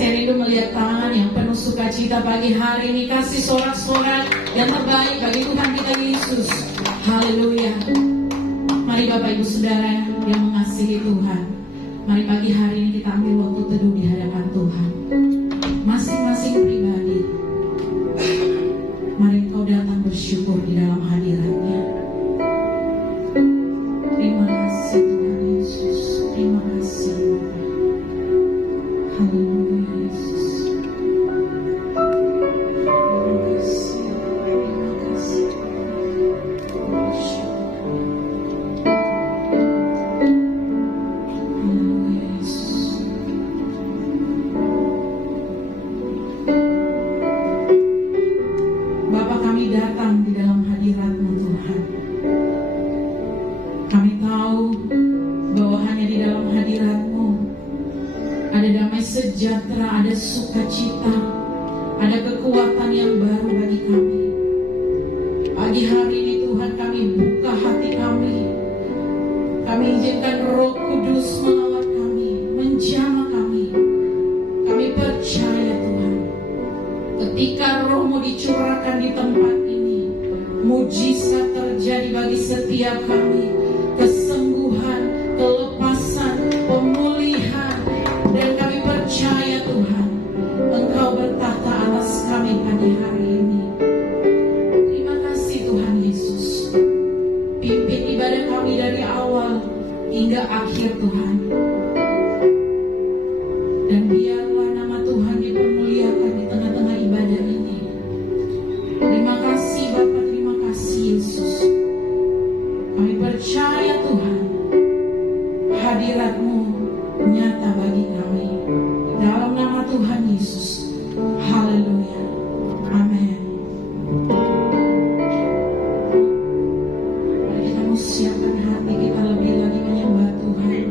Saya rindu melihat tangan yang penuh sukacita pagi hari ini. Kasih sorak-sorak yang terbaik bagi Tuhan kita Yesus. Haleluya. Mari Bapak Ibu Saudara yang mengasihi Tuhan, mari pagi hari ini kita ambil waktu teduh di hadapan Tuhan. Masing-masing pribadi, mari engkau datang bersyukur di dalam hadirat-Nya. Terima kasih Tuhan Yesus. Terima kasih Bapa. Haleluya Yesus. Terima kasih. Terima kasih. Haleluya Yesus. Bapa, kami datang di dalam hadirat-Mu Tuhan. Kami tahu bahwa hanya di dalam hadirat-Mu ada damai sejahtera, ada sukacita, ada kekuatan yang baru bagi kami. Pagi hari ini Tuhan, kami buka hati kami. Kami izinkan Roh Kudus melawat kami, menjamah kami. Kami percaya Tuhan, ketika Roh-Mu dicurahkan di tempat ini, mujizat terjadi bagi setiap kami. Kesembuhan, kelepasan, pemulihan. Dan kami percaya Tuhan, Engkau bertahta atas kami pagi hari ini. Terima kasih Tuhan Yesus. Pimpin ibadah kami dari awal hingga akhir Tuhan. Dan biarlah nama Tuhan dipermuliakan di tengah-tengah ibadah ini. Terima kasih Bapa, terima kasih Yesus. Kami percaya Tuhan, hadirat-Mu nyata bagi kami. Dalam nama Tuhan Yesus. Haleluya. Amin. Mari kita mau siapkan hati kita lebih lagi menyembah Tuhan.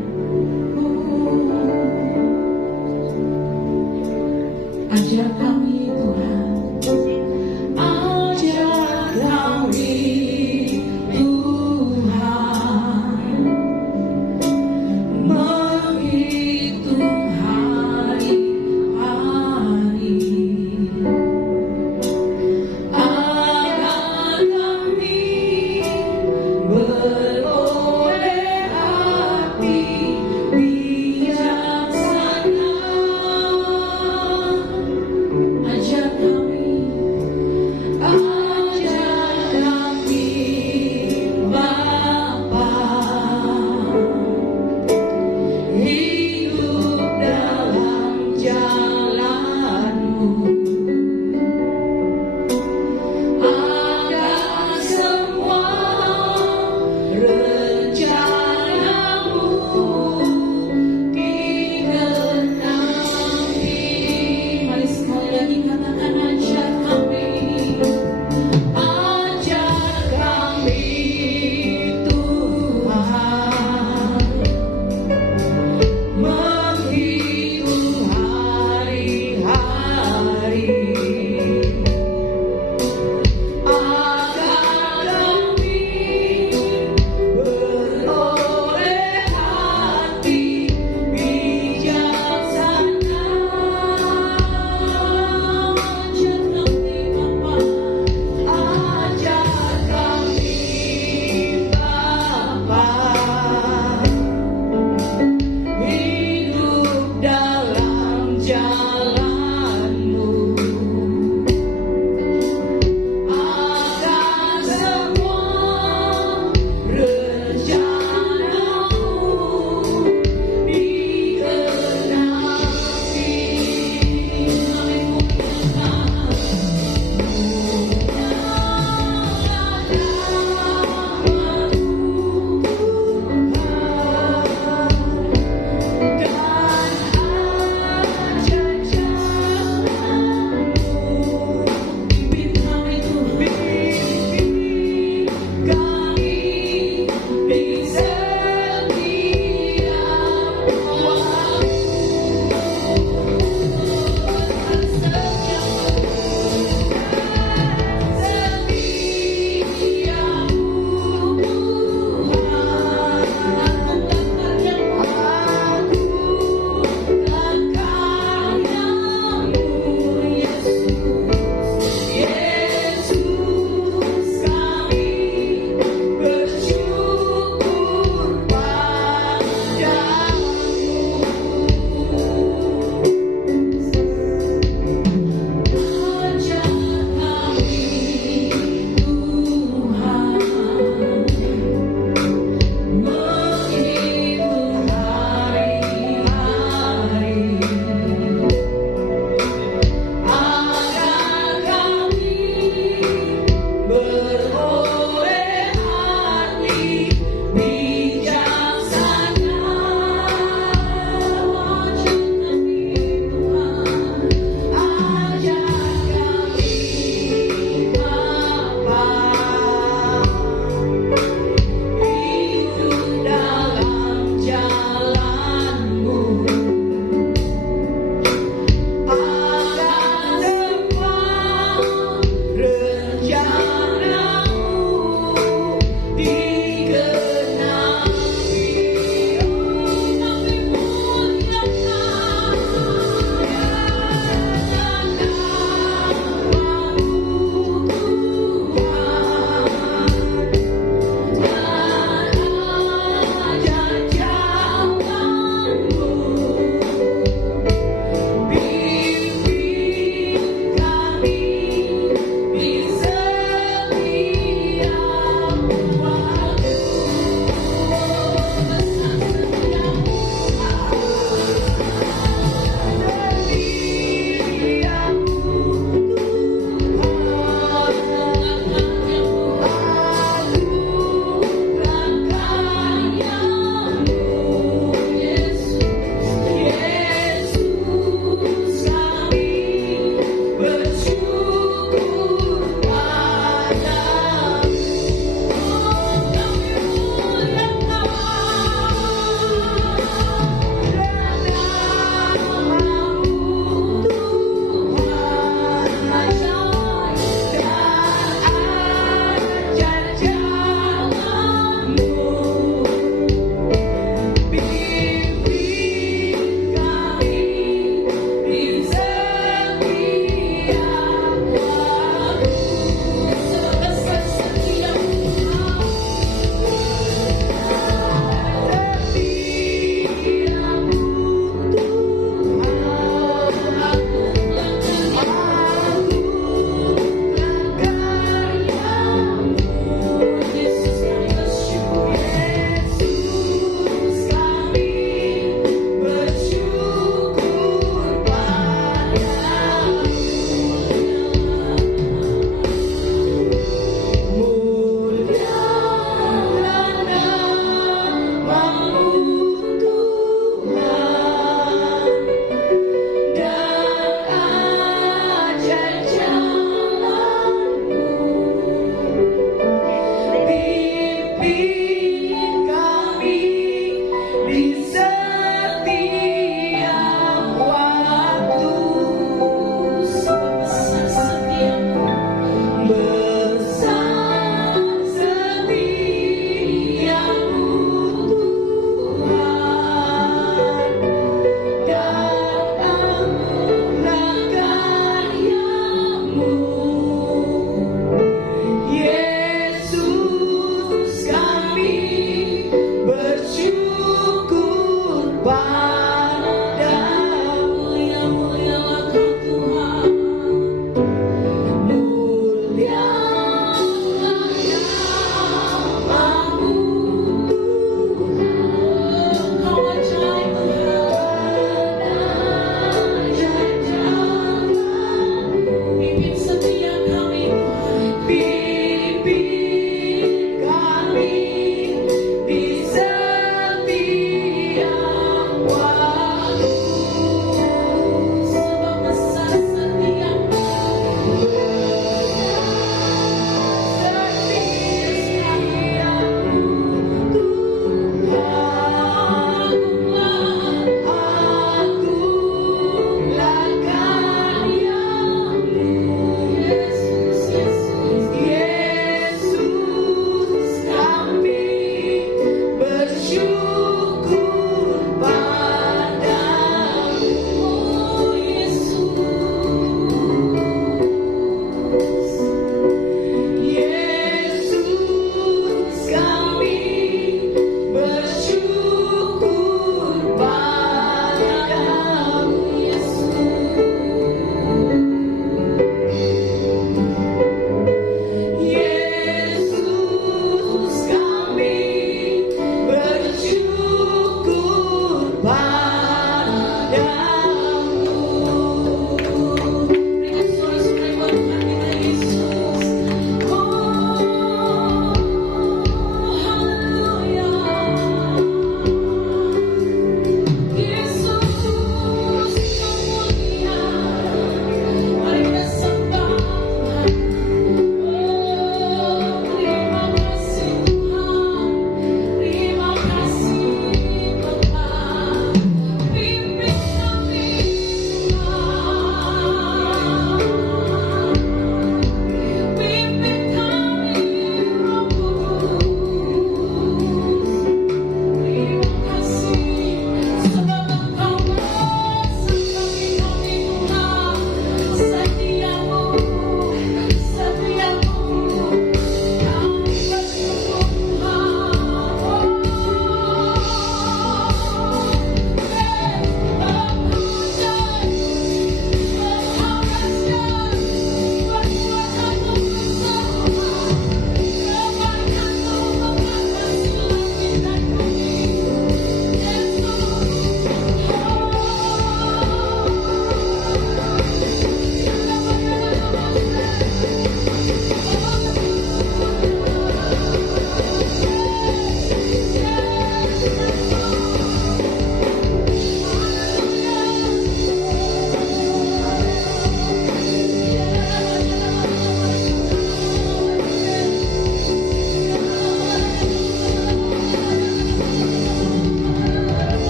Ajar kami Tuhan. Ajar kami Tuhan, menghitung hari-hari, agar kami beroleh hati bijaksana. Ajar kami Bapa, hidup dalam jalan-Mu, agar semua rencana-Mu digenapi. Mari sekali lagi katakan, ajar kami. Ajar kami Tuhan, menghitung hari-hari, agar kami beroleh hati bijaksana. Ajar kami Bapa, ajar kami Bapa, hidup dalam jalan-Mu, agar semua rencana-Mu digenapi.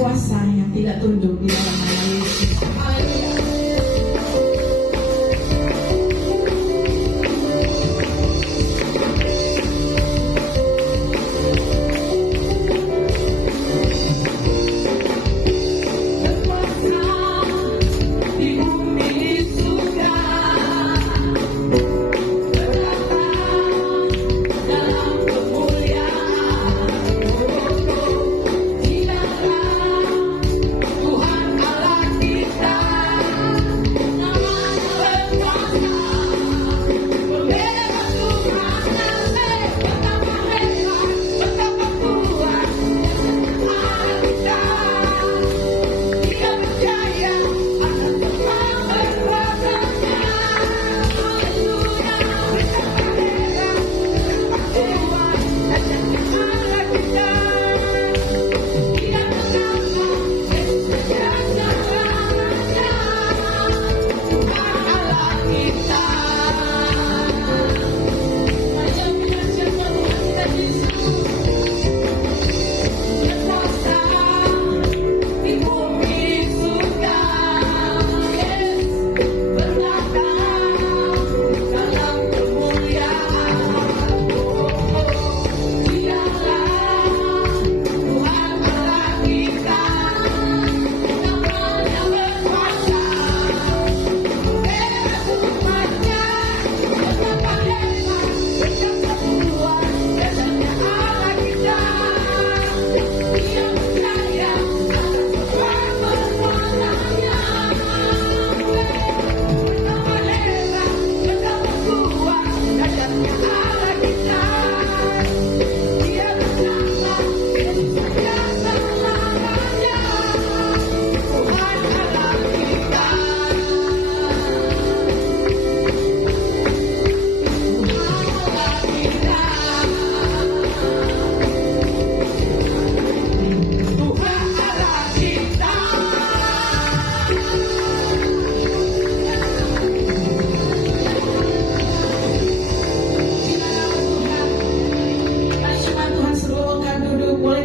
kuasa yang tidak tunduk di dalam nama Yesus. Haleluya.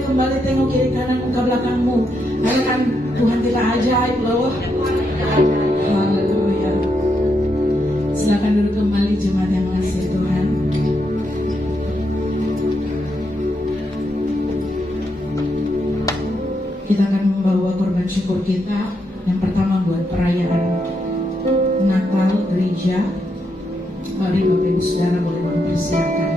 Kembali tengok kiri kanan muka belakangmu. Kan Tuhan tidak ajaib loh. Haleluya. Silakan duduk kembali jemaat yang mengasihi Tuhan. Kita akan membawa korban syukur kita. Yang pertama buat perayaan Natal gereja. Mari Bapak Ibu Saudara boleh mempersiapkannya.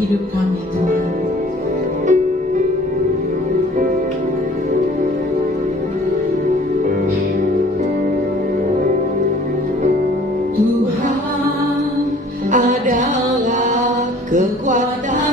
Hidup kami Tuhan. Tuhan adalah kekuatan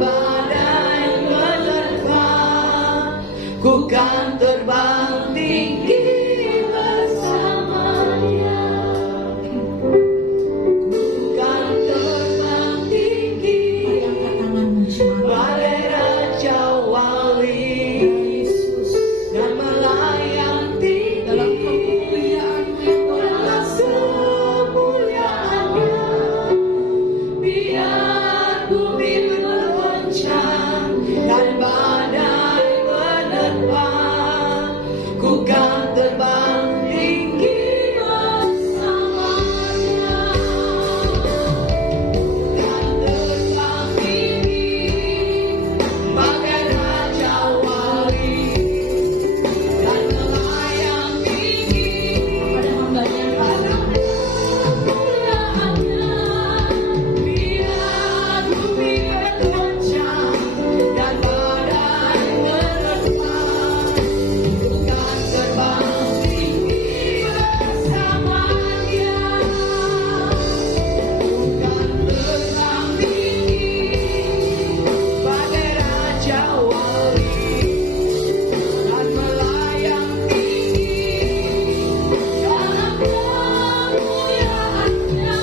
badai menerpa, ku kan terbang tinggi bersamanya. Ku kan terbang tinggi, Angkat tanganmu jemaat. badai Raja Wali, Yesus, dan melayang dalam tinggi kemuliaan-Mu yang luar dalam biasa. kemuliaan-Nya. Biar bumi bergoncang dan badai menerpa, ku kan terbang tinggi bersamanya. Kan terbang tinggi bagai Raja Wali, dan melayang tinggi Kepada hamba-Nya yang dalam kemuliaan-Nya. Biar bumi bergoncang dan badai menerpa, ku kan terbang tinggi bersamanya. Ku kan terbang tinggi bagai Raja Wali, dan melayang tinggi dalam kemuliaan-Nya.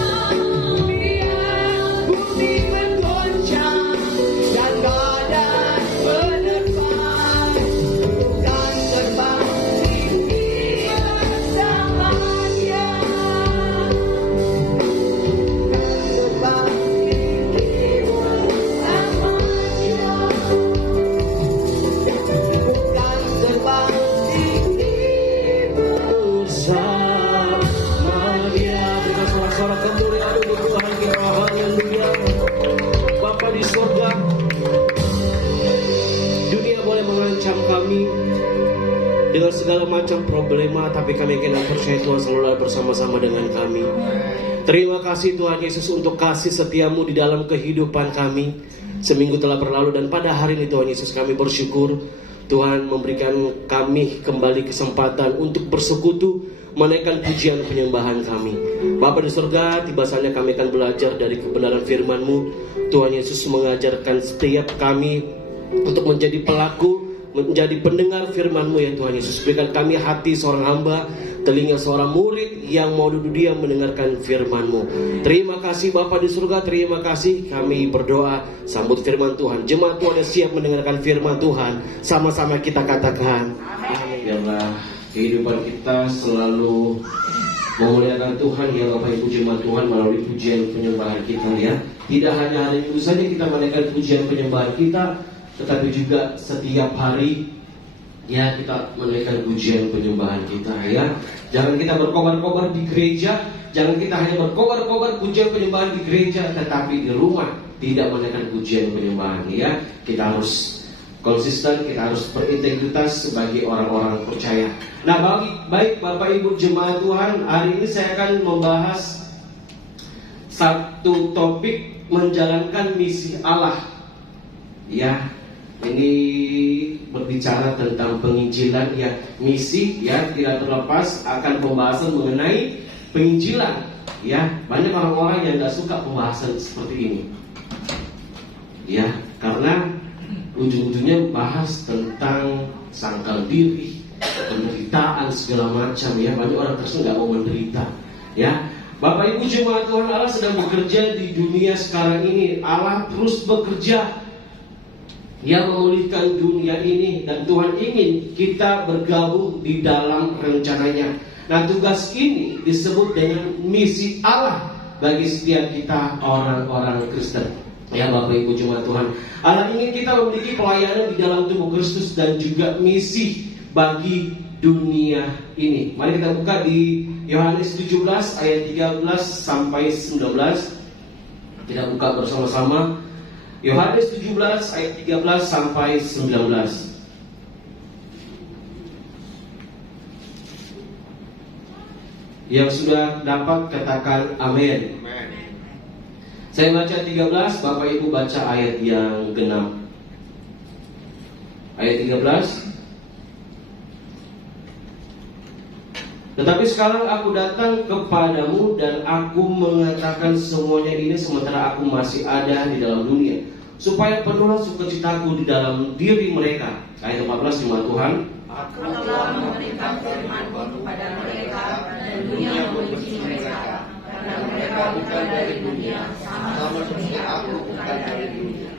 Biar bumi bergoncang dan badai menerpa, ku kan terbang tinggi bersamanya. Terbang tinggi bersamanya. Ku kan terbang tinggi bersamanya. Dengan suara-suara kemuliaan untuk Tuhan kita, haleluya. Bapa di surga, dunia boleh mengancam kami dengan segala macam problema, tapi kami akan percaya Tuhan selalu ada bersama-sama dengan kami. Terima kasih Tuhan Yesus untuk kasih setiamu di dalam kehidupan kami. Seminggu telah berlalu dan pada hari ini Tuhan Yesus kami bersyukur Tuhan memberikan kami kembali kesempatan untuk bersekutu, menaikkan pujian penyembahan kami. Bapa di surga, tiba saatnya kami akan belajar dari kebenaran firman-Mu. Tuhan Yesus mengajarkan setiap kami untuk menjadi pelaku, menjadi pendengar firman-Mu ya Tuhan Yesus. Berikan kami hati seorang hamba, telinga seorang murid yang mau duduk diam mendengarkan firman-Mu. Terima kasih Bapa di surga, terima kasih. Kami berdoa sambut firman Tuhan. Jemaat Tuhan yang siap mendengarkan firman Tuhan, sama-sama kita katakan amin. Biarlah kehidupan kita selalu memuliakan Tuhan ya Bapak Ibu jemaat Tuhan melalui pujian penyembahan kita ya. Tidak hanya hari Minggu saja kita menaikkan pujian penyembahan kita, tetapi juga setiap hari ya kita menaikkan pujian penyembahan kita ya. Jangan kita berkobar-kobar di gereja, jangan kita hanya berkobar-kobar pujian penyembahan di gereja, tetapi di rumah tidak menaikkan pujian penyembahan ya. Kita harus konsisten, kita harus berintegritas sebagai orang-orang percaya. Nah, baik Bapak Ibu jemaat Tuhan, hari ini saya akan membahas satu topik, menjalankan misi Allah. Ya, ini berbicara tentang penginjilan ya, misi ya, tidak terlepas akan pembahasan mengenai penginjilan ya. Banyak orang-orang yang tidak suka pembahasan seperti ini ya, karena ujung-ujungnya bahas tentang sangkal diri, penderitaan segala macam ya. Banyak orang Kristen nggak mau menderita ya. Bapak Ibu jemaat Tuhan, Allah sedang bekerja di dunia sekarang ini. Allah terus bekerja, Dia memulihkan dunia ini, dan Tuhan ingin kita bergabung di dalam rencananya. Nah, tugas ini disebut dengan misi Allah bagi setiap kita orang-orang Kristen. Ya Bapak Ibu jemaat Tuhan, Allah ingin kita memiliki pelayanan di dalam tubuh Kristus dan juga misi bagi dunia ini. Mari kita buka di Yohanes 17 ayat 13 sampai 19. Kita buka bersama-sama Yohanes 17 ayat 13 sampai 19. Yang sudah dapat katakan amin. Saya baca 13, Bapak Ibu baca ayat yang genap. Ayat 13. Tetapi sekarang aku datang kepadamu dan aku mengatakan semuanya ini sementara aku masih ada di dalam dunia, supaya penuhlah sukacitaku di dalam diri mereka. Ayat 14 firman Tuhan. Aku telah memberikan firman-Ku kepada mereka dan dunia membenci mereka karena mereka bukan dari dunia sama seperti aku bukan dari dunia.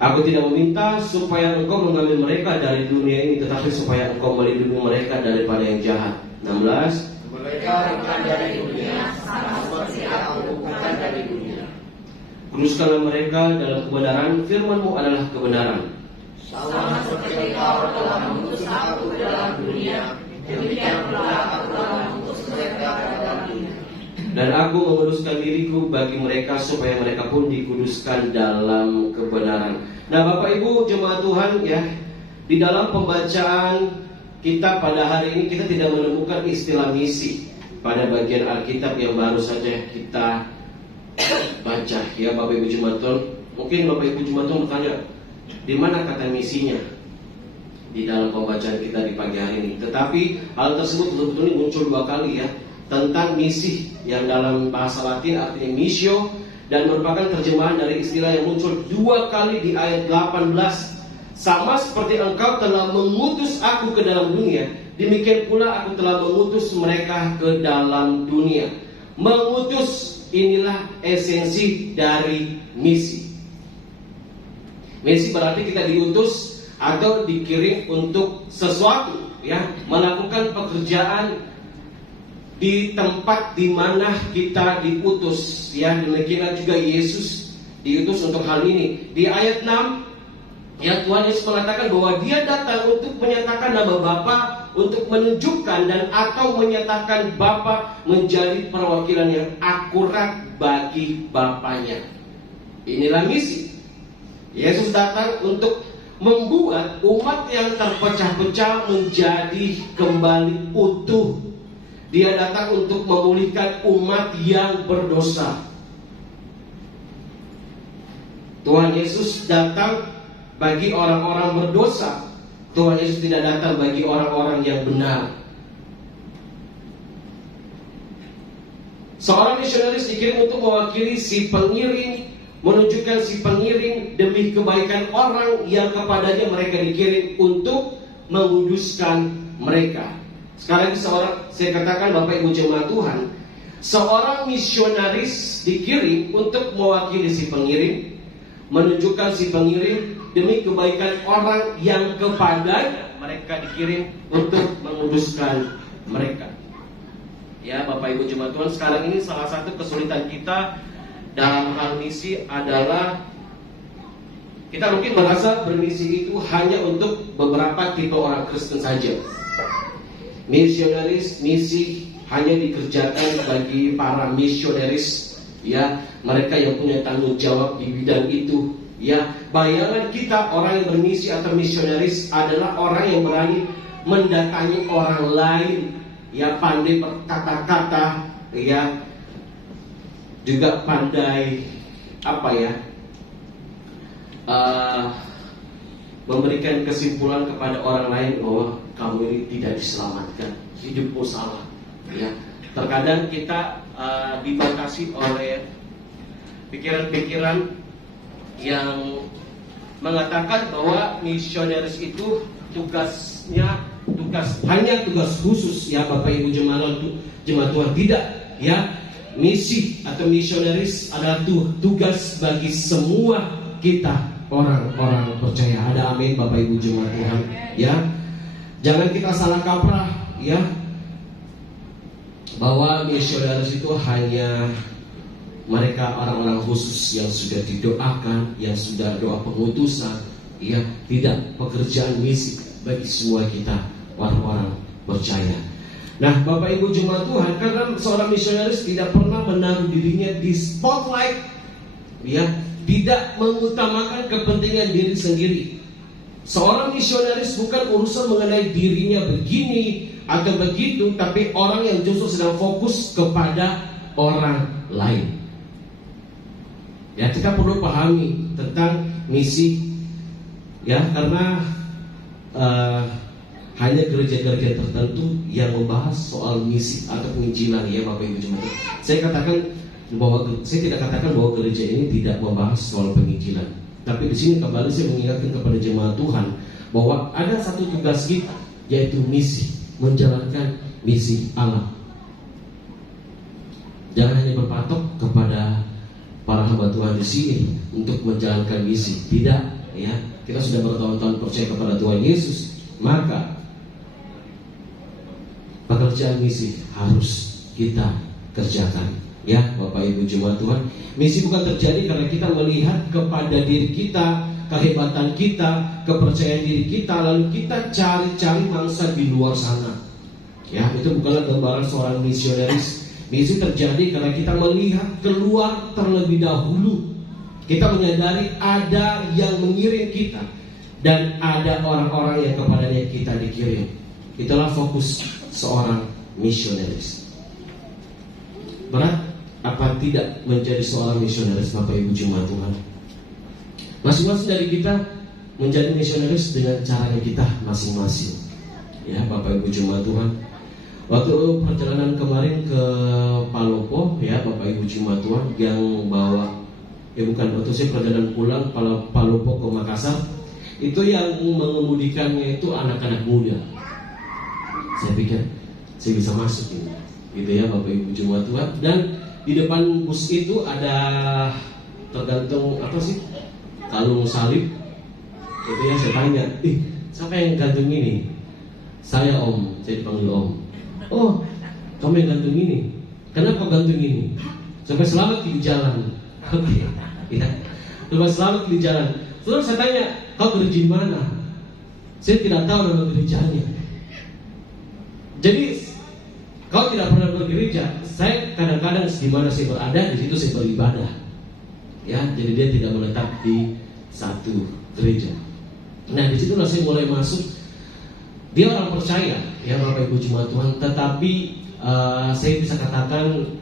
Aku tidak meminta supaya engkau mengambil mereka dari dunia ini, tetapi supaya engkau melindungi mereka daripada yang jahat. 16. Mereka bukan dari dunia sama seperti aku bukan dari dunia. Kuduskanlah mereka dalam kebenaran, firman-Mu adalah kebenaran. Sama seperti Kau telah mengutus aku ke dalam dunia, demikian pula aku telah mengutus mereka ke dalam dunia. Dan aku menguduskan diriku bagi mereka supaya mereka pun dikuduskan dalam kebenaran. Nah, Bapak Ibu jemaat Tuhan ya, di dalam pembacaan kita pada hari ini kita tidak menemukan istilah misi pada bagian Alkitab yang baru saja kita baca ya Bapak Ibu jemaat Tuhan. Mungkin Bapak Ibu jemaat Tuhan bertanya, di mana kata misinya di dalam pembacaan kita di pagi hari ini? Tetapi hal tersebut betul-betul muncul dua kali ya, tentang misi yang dalam bahasa Latin artinya missio, dan merupakan terjemahan dari istilah yang muncul dua kali di ayat 18. Sama seperti engkau telah mengutus aku ke dalam dunia, demikian pula aku telah mengutus mereka ke dalam dunia. Mengutus, inilah esensi dari misi. Misi berarti kita diutus atau dikirim untuk sesuatu ya, melakukan pekerjaan di tempat di mana kita diutus ya. Demikian juga Yesus diutus untuk hal ini. Di ayat 6 ya, Tuhan Yesus mengatakan bahwa Dia datang untuk menyatakan nama Bapa, untuk menunjukkan dan atau menyatakan Bapa menjadi perwakilan yang akurat bagi Bapanya. Inilah misi. Yesus datang untuk membuat umat yang terpecah-pecah menjadi kembali utuh. Dia datang untuk memulihkan umat yang berdosa. Tuhan Yesus datang bagi orang-orang berdosa. Tuhan Yesus tidak datang bagi orang-orang yang benar. Seorang misionaris dikirim untuk mewakili si pengiring, menunjukkan si pengiring demi kebaikan orang yang kepadanya mereka dikirim untuk menguduskan mereka. Sekali lagi saya katakan Bapak Ibu jemaat Tuhan, seorang misionaris dikirim untuk mewakili si pengiring, menunjukkan si pengiring demi kebaikan orang yang kepadanya mereka dikirim untuk menguduskan mereka. Ya Bapak Ibu jemaat Tuhan, sekarang ini salah satu kesulitan kita dalam hal misi adalah kita mungkin merasa bermisi itu hanya untuk beberapa tipe orang Kristen saja. Misionaris, misi hanya dikerjakan bagi para misionaris ya, mereka yang punya tanggung jawab di bidang itu ya. Bayangan kita orang yang bermisi atau misionaris adalah orang yang berani mendatangi orang lain ya, pandai berkata-kata ya, juga pandai apa ya, memberikan kesimpulan kepada orang lain bahwa kamu ini tidak diselamatkan, hidupmu salah ya. Terkadang kita dibatasi oleh pikiran-pikiran yang mengatakan bahwa misionaris itu hanya tugas khusus ya Bapak Ibu jemaat Tuhan. Tidak ya, misi atau misionaris adalah tugas bagi semua kita orang-orang percaya. Ada amin Bapak Ibu jemaat Tuhan ya. Jangan kita salah kaprah ya, bahwa misionaris itu hanya mereka orang-orang khusus yang sudah didoakan, yang sudah doa pengutusan ya. Tidak, pekerjaan misi bagi semua kita orang-orang percaya. Nah Bapak Ibu jemaat Tuhan, karena seorang misionaris tidak pernah menaruh dirinya di spotlight ya, tidak mengutamakan kepentingan diri sendiri. Seorang misionaris bukan urusan mengenai dirinya begini atau begitu, tapi orang yang justru sedang fokus kepada orang lain. Ya, kita perlu pahami tentang misi ya, karena hanya gereja-gereja tertentu yang membahas soal misi atau penginjilan ya Bapak Ibu jemaat. Saya tidak katakan bahwa gereja ini tidak membahas soal penginjilan. Tapi di sini kembali saya mengingatkan kepada jemaat Tuhan bahwa ada satu tugas kita, yaitu misi, menjalankan misi Allah. Jangan hanya berpatok kepada para hamba Tuhan di sini untuk menjalankan misi. Tidak, ya. Kita sudah bertahun-tahun percaya kepada Tuhan Yesus, maka pekerjaan misi harus kita kerjakan. Ya, Bapak Ibu jemaat Tuhan, misi bukan terjadi karena kita melihat kepada diri kita, kehebatan kita, kepercayaan diri kita, lalu kita cari-cari mangsa di luar sana. Ya, itu bukanlah gambaran seorang misionaris. Misi terjadi karena kita melihat keluar terlebih dahulu. Kita menyadari ada yang mengirim kita dan ada orang-orang yang kepadanya kita dikirim. Itulah fokus seorang misionaris. Berat apa tidak menjadi seorang misionaris, Bapak Ibu jemaat Tuhan? Masing-masing dari kita menjadi misionaris dengan caranya kita masing-masing. Ya, Bapak Ibu jemaat Tuhan. Waktu perjalanan kemarin ke Palopo, ya Bapak Ibu jemaat Tuhan, yang bawa, waktu saya perjalanan pulang Palopo ke Makassar, itu yang mengemudikannya itu anak-anak muda. Saya pikir saya bisa masuk ini, gitu ya Bapak Ibu jemaat Tuhan. Dan di depan bus itu ada tergantung apa sih, kalung salib. Itu ya, saya tanya, siapa yang gantung ini? Saya Om, saya dipanggil Om. Oh, kamu yang gantung ini. Kenapa gantung ini? Sampai selamat di jalan. Oke, ya. Sampai selamat di jalan. Terus saya tanya, kau gereja di mana? Saya tidak tahu nama gerejanya. Jadi kau tidak pernah bergereja. Saya kadang-kadang di mana saya berada, di situ saya beribadah. Ya, jadi dia tidak menetap di satu gereja. Nah, di situlah saya mulai masuk. Dia orang percaya, ya Bapak Ibu jemaat Tuhan, tetapi saya bisa katakan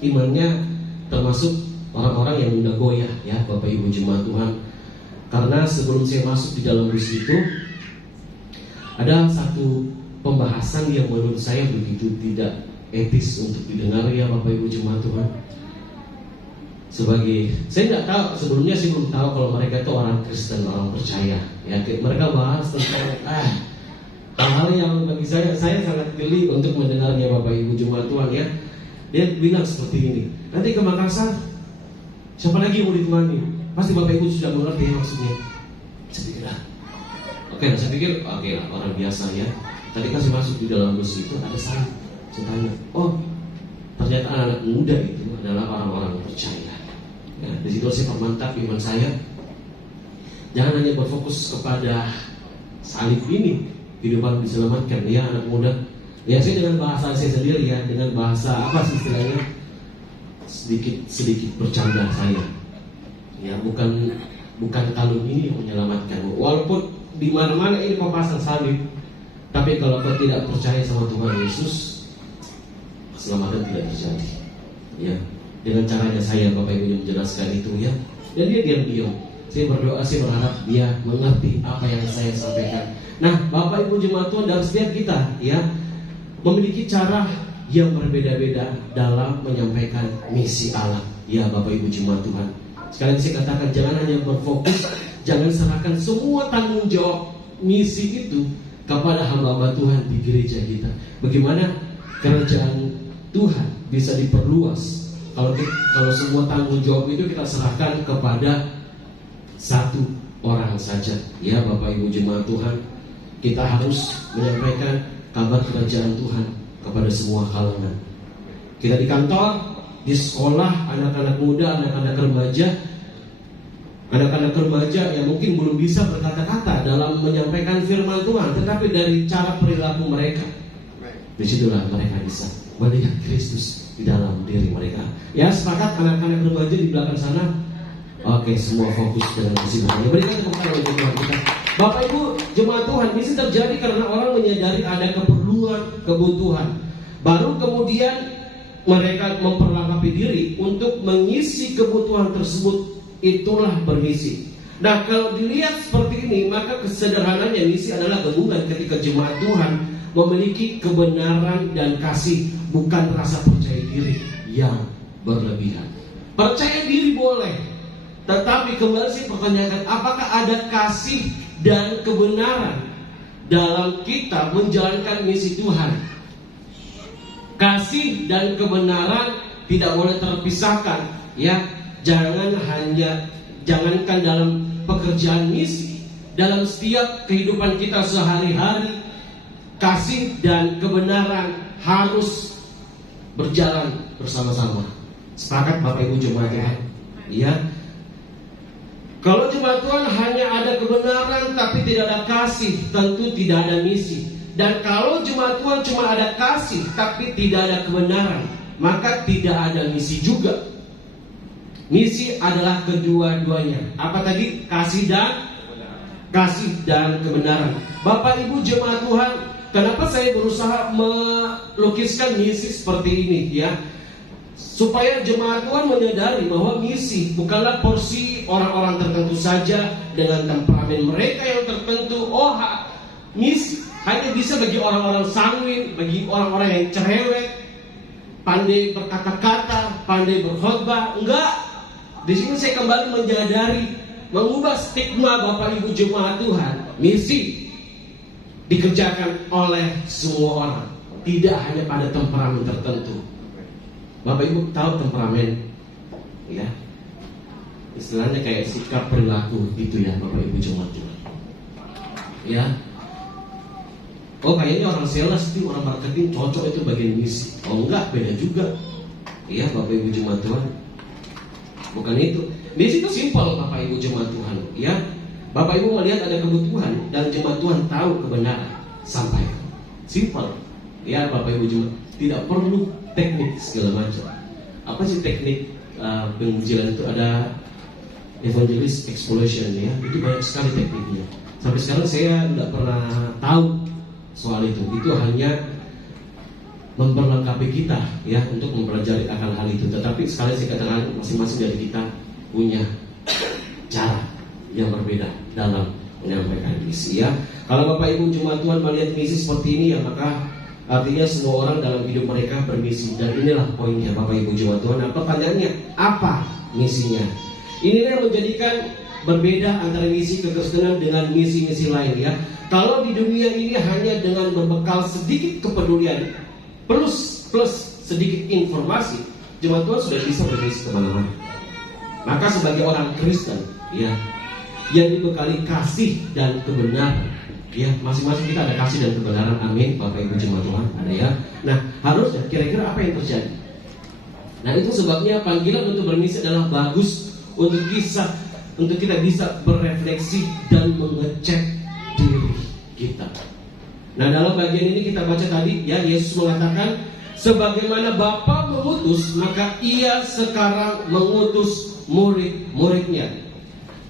imannya termasuk orang-orang yang udah goyah, ya Bapak Ibu jemaat Tuhan. Karena sebelum saya masuk di dalam bus itu, ada satu pembahasan yang menurut saya begitu tidak etis untuk didengar, ya Bapak Ibu jemaat Tuhan. Sebagai, saya tidak tahu, sebelumnya saya belum tahu kalau mereka itu orang Kristen, orang percaya. Ya, mereka bahas tentang hal-hal yang bagi saya sangat geli untuk mendengarnya, Bapak Ibu jemaat Tuhan, ya. Dia bilang seperti ini, nanti ke Makassar, siapa lagi yang mau ditemani? Pasti Bapak Ibu sudah mengerti ya maksudnya. Saya pikir, oke, saya pikir oke lah, orang biasa ya. Tadi kasih masuk di dalam bus itu ada saya tanya, oh ternyata anak-anak muda itu adalah orang-orang percaya. Ya, di situ saya permantap iman saya. Jangan hanya berfokus kepada salib ini, kehidupan diselamatkan, ya anak muda. Ya, saya dengan bahasa saya sendiri, ya, dengan bahasa apa sih istilahnya, sedikit bercanda saya. Ya, bukan kalung ini yang menyelamatkan. Walaupun di mana-mana ini kau pasang salib, tapi kalau kau tidak percaya sama Tuhan Yesus, keselamatan tidak terjadi. Ya, dengan caranya saya Bapak Ibu menjelaskan itu, ya. Dan dia diam-diam. Saya berdoa, saya berharap dia mengerti apa yang saya sampaikan. Nah, Bapak Ibu jemaat Tuhan, dalam setiap kita, ya, memiliki cara yang berbeda-beda dalam menyampaikan misi Allah. Ya, Bapak Ibu jemaat Tuhan. Sekali lagi saya katakan, jangan hanya berfokus, jangan serahkan semua tanggung jawab misi itu kepada hamba-hamba Tuhan di gereja kita. Bagaimana kerajaan Tuhan bisa diperluas kalau semua tanggung jawab itu kita serahkan kepada satu orang saja. Ya Bapak Ibu jemaat Tuhan, kita harus menyampaikan kabar kerajaan Tuhan kepada semua kalangan. Kita di kantor, di sekolah, anak-anak muda, anak-anak remaja yang mungkin belum bisa berkata-kata dalam menyampaikan firman Tuhan, tetapi dari cara perilaku mereka, disitulah mereka bisa melihat Kristus di dalam diri mereka. Ya, sepakat anak-anak remaja di belakang sana. Oke, semua fokus dengan misi Tuhan. Berikan tepuk tangan untuk Tuhan kita. Bapak Ibu jemaat Tuhan, misi terjadi karena orang menyadari ada kebutuhan. Baru kemudian mereka memperlengkapi diri untuk mengisi kebutuhan tersebut. Itulah bermisi. Nah, kalau dilihat seperti ini, maka kesederhananya misi adalah gabungan ketika jemaat Tuhan memiliki kebenaran dan kasih, bukan rasa percaya diri yang berlebihan. Percaya diri boleh, Tetapi kembali saya pertanyakan, apakah ada kasih dan kebenaran dalam kita menjalankan misi Tuhan? Kasih dan kebenaran tidak boleh terpisahkan, ya. Jangankan dalam pekerjaan misi, dalam setiap kehidupan kita sehari-hari, kasih dan kebenaran harus berjalan bersama-sama. Sepakat Bapak Ibu jemaat Tuhan? Ya. Kalau jemaat Tuhan hanya ada kebenaran tapi tidak ada kasih, tentu tidak ada misi. Dan kalau jemaat Tuhan cuma ada kasih tapi tidak ada kebenaran, maka tidak ada misi juga. Misi adalah kedua-duanya. Apa tadi? Kasih dan kebenaran. Bapak Ibu jemaat Tuhan, kenapa saya berusaha melukiskan misi seperti ini, ya? Supaya jemaat Tuhan menyadari bahwa misi bukanlah porsi orang-orang tertentu saja dengan temperamen mereka yang tertentu. Misi hanya bisa bagi orang-orang sanguin, bagi orang-orang yang cerewet, pandai berkata-kata, pandai berkhotbah. Enggak. Di sini saya kembali menyadari, mengubah stigma Bapak Ibu jemaat Tuhan. Misi dikerjakan oleh semua orang, tidak hanya pada temperamen tertentu. Bapak Ibu tahu temperamen, ya? Istilahnya kayak sikap perilaku gitu ya, Bapak Ibu jemaat Tuhan. Ya. Kayaknya orang sales itu, orang marketing cocok itu bagian misi. Enggak, beda juga. Ya, Bapak Ibu jemaat Tuhan. Bukan itu. Misi itu simpel Bapak Ibu jemaat Tuhan, ya. Bapak Ibu melihat ada kebutuhan dan jemaat Tuhan tahu kebenaran, sampaikan. Simpel. Ya, Bapak Ibu jemaat, tidak perlu teknik segala macam. Apa sih teknik penginjilan itu? Ada evangelist explosion, ya. Itu banyak sekali tekniknya. Sampai sekarang saya tidak pernah tahu soal itu. Itu hanya memperlengkapi kita, ya, untuk mempelajari akan hal itu. Tetapi sekali saya katakan, masing-masing dari kita punya cara yang berbeda dalam menyampaikan misi, ya. Kalau Bapak Ibu jemaat Tuhan melihat misi seperti ini, ya, maka artinya semua orang dalam hidup mereka bermisi. Dan inilah poinnya Bapak Ibu jemaat Tuhan. Nah, pertanyaannya, apa misinya? Inilah yang menjadikan berbeda antara misi kekristenan dengan misi-misi lain, ya. Kalau di dunia ini hanya dengan berbekal sedikit kepedulian plus sedikit informasi, jemaat Tuhan sudah bisa bermisi kemana-mana. Maka sebagai orang Kristen, ya, yang dibekali kasih dan kebenaran, ya, masing-masing kita ada kasih dan kebenaran. Amin, Bapak Ibu jemaat Tuhan, ada, ya. Nah, harusnya kira-kira apa yang terjadi? Nah, itu sebabnya panggilan untuk bermisi adalah bagus untuk kita bisa berefleksi dan mengecek diri kita. Nah, dalam bagian ini kita baca tadi, ya, Yesus mengatakan, sebagaimana Bapa mengutus, maka Ia sekarang mengutus murid-muridnya.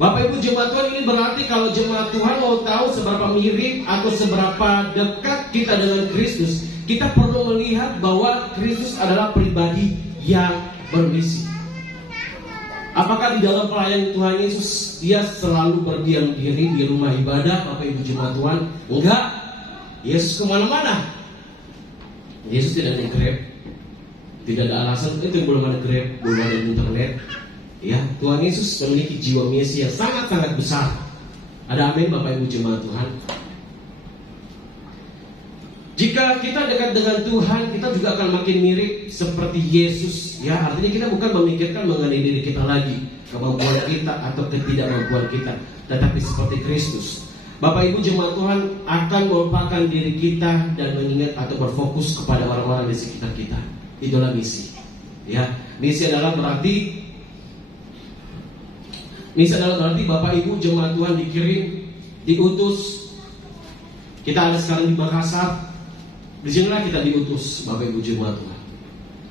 Bapak Ibu jemaat Tuhan, ini berarti kalau jemaat Tuhan mau tahu seberapa mirip atau seberapa dekat kita dengan Kristus, kita perlu melihat bahwa Kristus adalah pribadi yang bermisi. Apakah di dalam pelayanan Tuhan Yesus Dia selalu berdiam diri di rumah ibadah, Bapak Ibu jemaat Tuhan? Enggak. Yesus kemana-mana. Yesus tidak ada Grab, tidak ada alasan. Itu belum ada Grab, belum ada internet. Ya, Tuhan Yesus memiliki jiwa misi yang sangat-sangat besar. Ada amin Bapak Ibu jemaat Tuhan. Jika kita dekat dengan Tuhan, kita juga akan makin mirip seperti Yesus. Ya, artinya kita bukan memikirkan mengenai diri kita lagi, kemampuan kita atau ketidakmampuan kita, tetapi seperti Kristus. Bapak Ibu jemaat Tuhan akan melupakan diri kita dan mengingat atau berfokus kepada orang-orang di sekitar kita. Itulah misi. Ya, misi adalah berarti Bapak Ibu jemaat Tuhan dikirim, diutus. Kita ada sekarang di Makassar. Di sinilah kita diutus, Bapak Ibu jemaat Tuhan.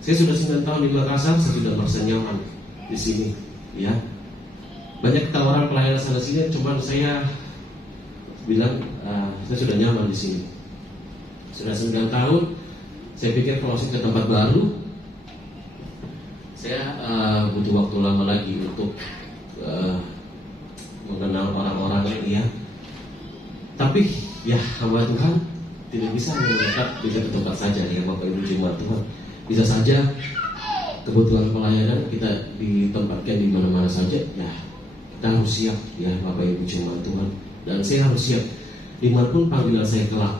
Saya sudah 9 tahun di Makassar, saya sudah merasa nyaman di sini, ya. Banyak tawaran pelayanan sana sini, cuman saya bilang saya sudah nyaman di sini. Sudah 9 tahun, saya pikir kalau saya ke tempat baru, saya butuh waktu lama lagi untuk mengenal orang-orang, ya. Tapi ya, hamba Tuhan tidak bisa mendekat di satu tempat saja, ya Bapak Ibu jemaat Tuhan. Bisa saja kebutuhan pelayanan kita ditempatkan di mana-mana saja, ya Kita harus siap ya Bapak Ibu jemaat Tuhan. Dan saya harus siap dimanapun panggilan saya kelak.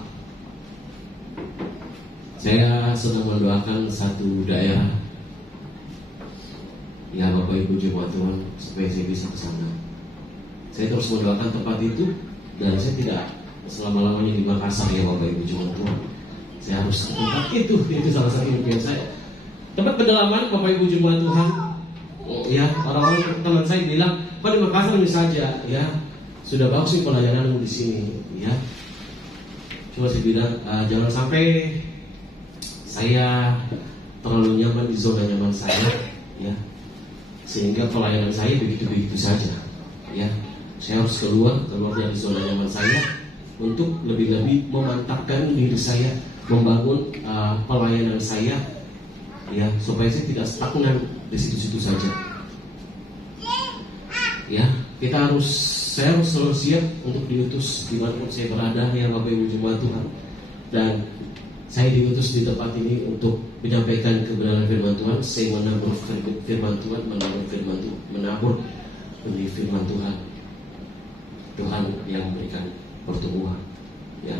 Saya sedang mendoakan satu daerah ya Bapak Ibu jemaat Tuhan, supaya saya bisa ke sana. Saya terus mendoakan tempat itu, dan saya tidak selama-lamanya di Makassar ya Bapak Ibu jemaat Tuhan. Saya harus ke tempat itu salah satu impian saya. Tempat pedalaman Bapak Ibu jemaat Tuhan. Ya, orang-orang teman saya bilang, "Pak, di Makassar ini saja ya. Sudah bagus sih pelayananmu di sini." Ya. Cuma saya bilang, jangan sampai saya terlalu nyaman di zona nyaman saya, ya. Sehingga pelayanan saya begitu-begitu saja. Ya. Saya harus keluar dari zona nyaman saya untuk lebih-lebih memantapkan diri saya, membangun pelayanan saya, ya, supaya saya tidak stagnan di situ-situ saja. Ya, saya harus selalu siap untuk diutus dimanapun saya berada ya Bapak Ibu jemaat Tuhan. Dan saya diutus di tempat ini untuk menyampaikan kebenaran firman Tuhan. Saya menabur firman Tuhan, menabur benih firman Tuhan. Tuhan yang memberikan pertumbuhan. Ya.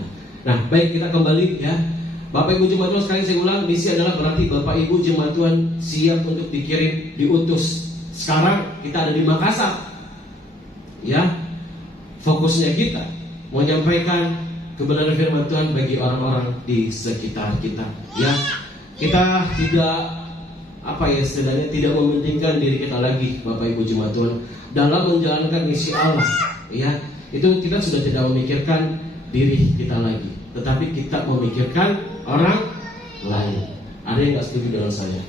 Nah, baik, kita kembali ya. Bapak Ibu jemaat Tuhan, sekali saya ulang, misi adalah berarti Bapak Ibu jemaat Tuhan siap untuk dikirim, diutus. Sekarang kita ada di Makassar. Ya. Fokusnya kita menyampaikan kebenaran firman Tuhan bagi orang-orang di sekitar kita. Ya. Kita tidak istilahnya tidak mementingkan diri kita lagi Bapak Ibu jemaat Tuhan dalam menjalankan misi Allah. Ya. Itu kita sudah tidak memikirkan diri kita lagi, tetapi kita memikirkan orang lain. Ada yang gak setuju dengan saya?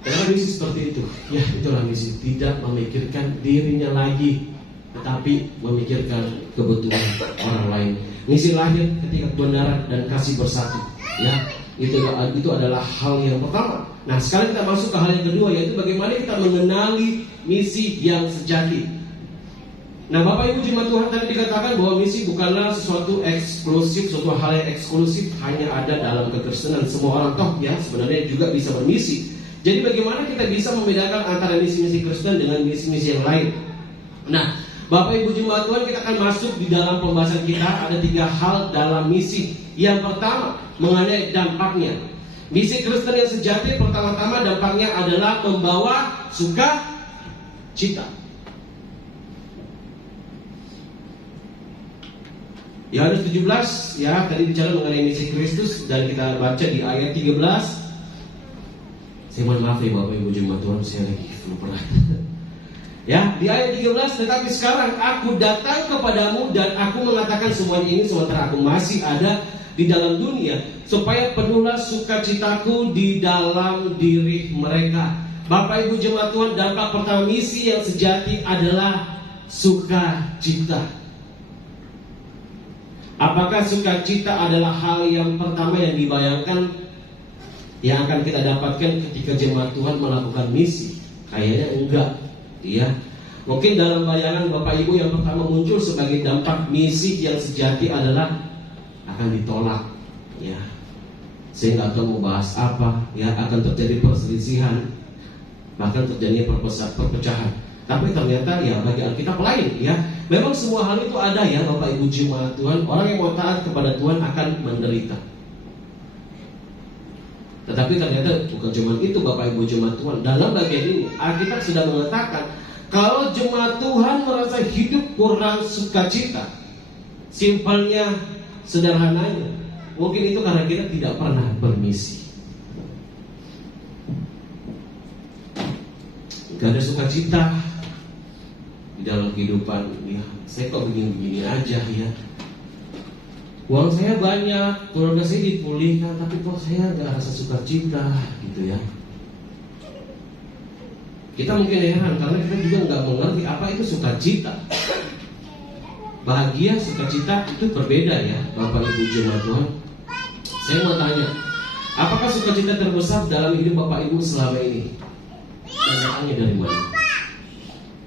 Kenapa misi seperti itu? Ya, itulah misi. Tidak memikirkan dirinya lagi, tetapi memikirkan kebutuhan orang lain. Misi lahir ketika kebenaran dan kasih bersatu. Ya, itu adalah hal yang pertama. Nah, sekarang kita masuk ke hal yang kedua, yaitu bagaimana kita mengenali misi yang sejati. Nah, Bapak Ibu jemaat Tuhan, tadi dikatakan bahwa misi bukanlah sesuatu eksklusif, suatu hal yang eksklusif hanya ada dalam kekristenan. Semua orang toh ya sebenarnya juga bisa bermisi. Jadi bagaimana kita bisa membedakan antara misi-misi Kristen dengan misi-misi yang lain? Nah, Bapak Ibu jemaat Tuhan, kita akan masuk di dalam pembahasan kita. Ada 3 hal dalam misi. Yang pertama, mengenai dampaknya. Misi Kristen yang sejati pertama-tama dampaknya adalah membawa sukacita. Yohanes 17 ya, tadi bicara mengenai misi Kristus, dan kita baca di ayat 13. Saya mohon maaf ya Bapak Ibu jemaat Tuhan, saya lagi flu berat. Ya, di ayat 13, tetapi sekarang aku datang kepadamu dan aku mengatakan semuanya ini sementara aku masih ada di dalam dunia, supaya penuhlah sukacitaku di dalam diri mereka. Bapak Ibu jemaat Tuhan, dampak pertama misi yang sejati adalah sukacita. Apakah sukacita adalah hal yang pertama yang dibayangkan yang akan kita dapatkan ketika jemaat Tuhan melakukan misi? Kayaknya enggak, ya. Mungkin dalam bayangan Bapak Ibu yang pertama muncul sebagai dampak misi yang sejati adalah akan ditolak, ya. Saya nggak tahu mau bahas apa, ya. Akan terjadi perselisihan, bahkan terjadi perpecahan. Tapi ternyata ya bagi Alkitab lain, ya. Memang semua hal itu ada ya Bapak Ibu jemaat Tuhan. Orang yang mau taat kepada Tuhan akan menderita. Tetapi ternyata bukan cuma itu Bapak Ibu jemaat Tuhan. Dalam bagian ini Alkitab sudah mengatakan kalau jemaat Tuhan merasa hidup kurang sukacita, simpelnya, sederhananya, mungkin itu karena kita tidak pernah bermisi. Gak ada sukacita di dalam kehidupan, ya, saya kok begini-begini aja ya. Uang saya banyak, keluarga saya dipulihkan, tapi kok saya gak rasa sukacita gitu ya. Kita mungkin heran karena kita juga gak mengerti apa itu sukacita. Bahagia, sukacita itu berbeda ya Bapak Ibu jemaat Tuhan. Saya mau tanya, apakah sukacita terbesar dalam hidup Bapak Ibu selama ini? Datangnya dari mana?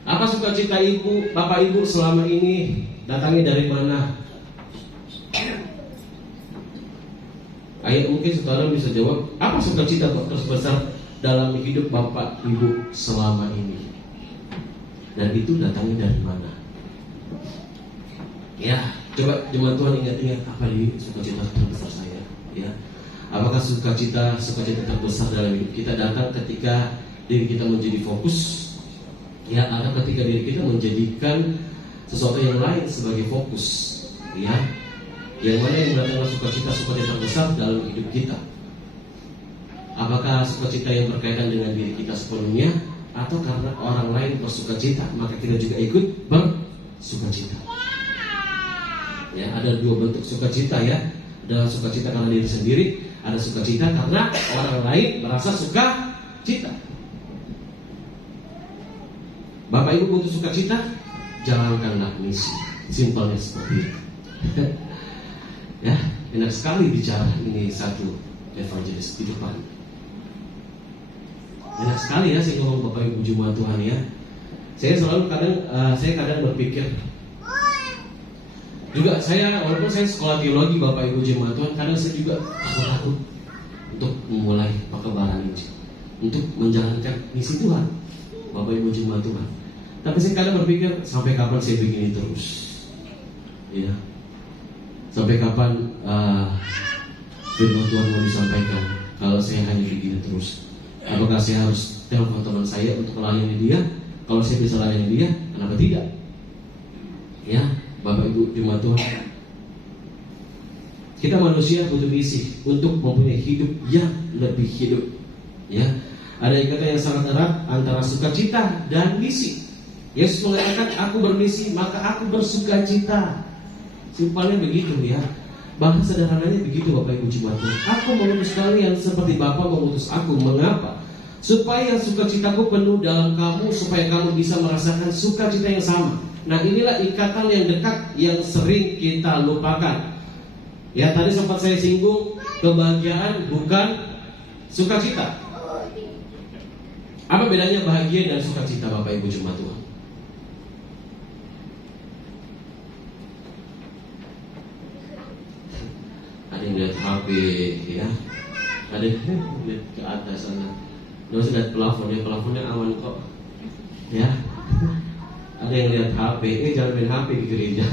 Apa sukacita Bapak Ibu selama ini datangnya dari mana? Ayo mungkin saudara bisa jawab, apa sukacita terbesar dalam hidup Bapak Ibu selama ini? Dan itu datangnya dari mana? Ya, coba jemaat Tuhan ingat-ingat, apa ini sukacita terbesar saya? Ya, apakah sukacita terbesar dalam hidup kita datang ketika diri kita menjadi fokus? Ya, atau ketika diri kita menjadikan sesuatu yang lain sebagai fokus? Ya, yang mana yang mendatangkan sukacita terbesar dalam hidup kita? Apakah sukacita yang berkaitan dengan diri kita sepenuhnya, atau karena orang lain bersukacita maka kita juga ikut bersukacita? Ya, ada dua bentuk sukacita ya. Ada sukacita karena diri sendiri, ada sukacita karena orang lain merasa sukacita. Bapak Ibu butuh sukacita, jalankanlah misi. Simpelnya seperti itu. Ya, enak sekali bicara ini satu evangelis di depan. Enak sekali ya saya ngomong Bapak Ibu jemaat Tuhan ya. Saya selalu kadang berpikir juga, walaupun saya sekolah teologi Bapak Ibu jemaat Tuhan, kadang saya juga takut untuk memulai perkembangan Injil, untuk menjalankan misi Tuhan Bapak Ibu jemaat Tuhan. Tapi saya kadang berpikir, sampai kapan saya begini terus? Ya, sampai kapan firman Tuhan mau disampaikan kalau saya hanya begini terus? Apakah saya harus telepon teman saya untuk melayani dia? Kalau saya bisa layani dia, kenapa tidak? Ya, Bapak Ibu jemaat Tuhan, kita manusia butuh misi untuk mempunyai hidup yang lebih hidup. Ya, ada ikatan yang sangat erat antara sukacita dan misi. Yesus mengatakan, aku bermisi maka aku bersukacita. Simpelnya begitu ya. Bahasa sederhananya begitu Bapak Ibu jemaat Tuhan. Aku mengutus kalian seperti Bapa mengutus aku. Mengapa? Supaya sukacitaku penuh dalam kamu, supaya kamu bisa merasakan sukacita yang sama. Nah, inilah ikatan yang dekat yang sering kita lupakan. Ya, tadi sempat saya singgung, kebahagiaan bukan sukacita. Apa bedanya bahagia dan sukacita Bapak Ibu jemaat Tuhan? Ada yang lihat HP ya, ada yang lihat ke atas sana. Nggak usah lihat plafonnya aman kok ya. Ada yang lihat HP, jangan main HP di gereja.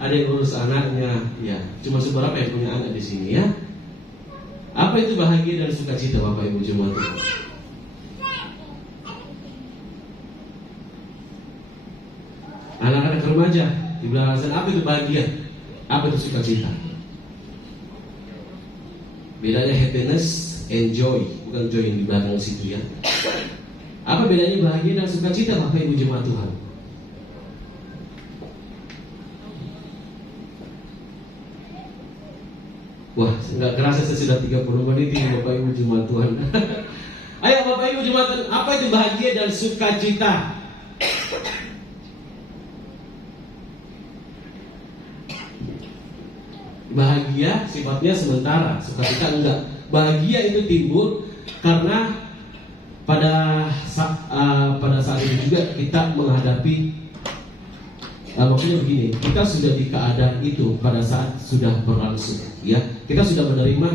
Ada yang urus anaknya, ya. Cuma seberapa yang punya anak di sini ya. Apa itu bahagia dan sukacita Bapak Ibu jemaat Tuhan? Anak-anak remaja di belakang sana, apa itu bahagia? Apa itu sukacita? Bedanya happiness and joy, bukan joy yang di belakang situ ya. Apa bedanya bahagia dan sukacita Bapak Ibu jemaat Tuhan? Wah, nggak kerasa saya sudah 30 menit ini Bapak Ibu jemaat Tuhan. Ayo Bapak Ibu jemaat Tuhan, apa itu bahagia dan sukacita? Bahagia sifatnya sementara, sukacita enggak. Bahagia itu timbul karena pada saat itu juga kita menghadapi, maksudnya begini, kita sudah di keadaan itu pada saat sudah berlangsung, ya. Kita sudah menerima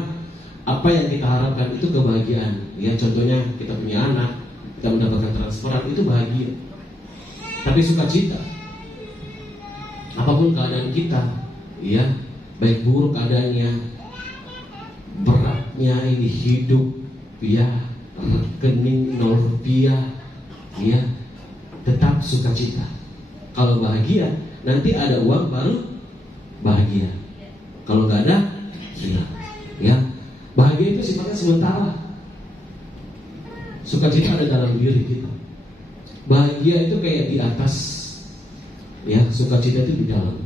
apa yang kita harapkan, itu kebahagiaan, ya. Contohnya kita punya anak, kita mendapatkan transferan, itu bahagia. Tapi sukacita, apapun keadaan kita, ya, baik buruk keadaannya, beratnya ini hidup, ya, rekening 0 rupiah, ya, tetap sukacita. Kalau bahagia, nanti ada uang baru bahagia. Kalau nggak ada, hilang. Ya, bahagia itu sifatnya sementara. Sukacita ada dalam diri kita. Bahagia itu kayak di atas, ya. Sukacita itu di dalam.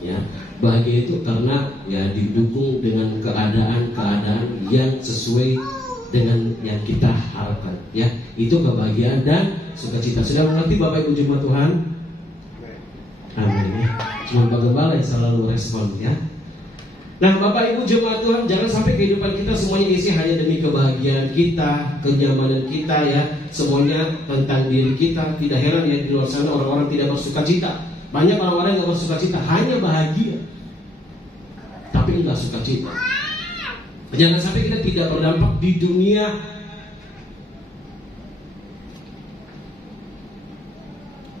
Ya, bahagia itu karena ya didukung dengan keadaan-keadaan yang sesuai dengan yang kita harapkan. Ya, itu kebahagiaan dan sukacita. Sudah mengerti Bapak Ibu jemaat Tuhan? Amin. Ya. Cuma Pak Gembala yang selalu respon ya. Nah, Bapak Ibu jemaat Tuhan, jangan sampai kehidupan kita semuanya isi hanya demi kebahagiaan kita, kenyamanan kita ya. Semuanya tentang diri kita. Tidak heran ya di luar sana orang-orang tidak bersukacita. Banyak orang-orang yang bersukacita hanya bahagia, tapi enggak sukacita. Jangan sampai kita tidak berdampak di dunia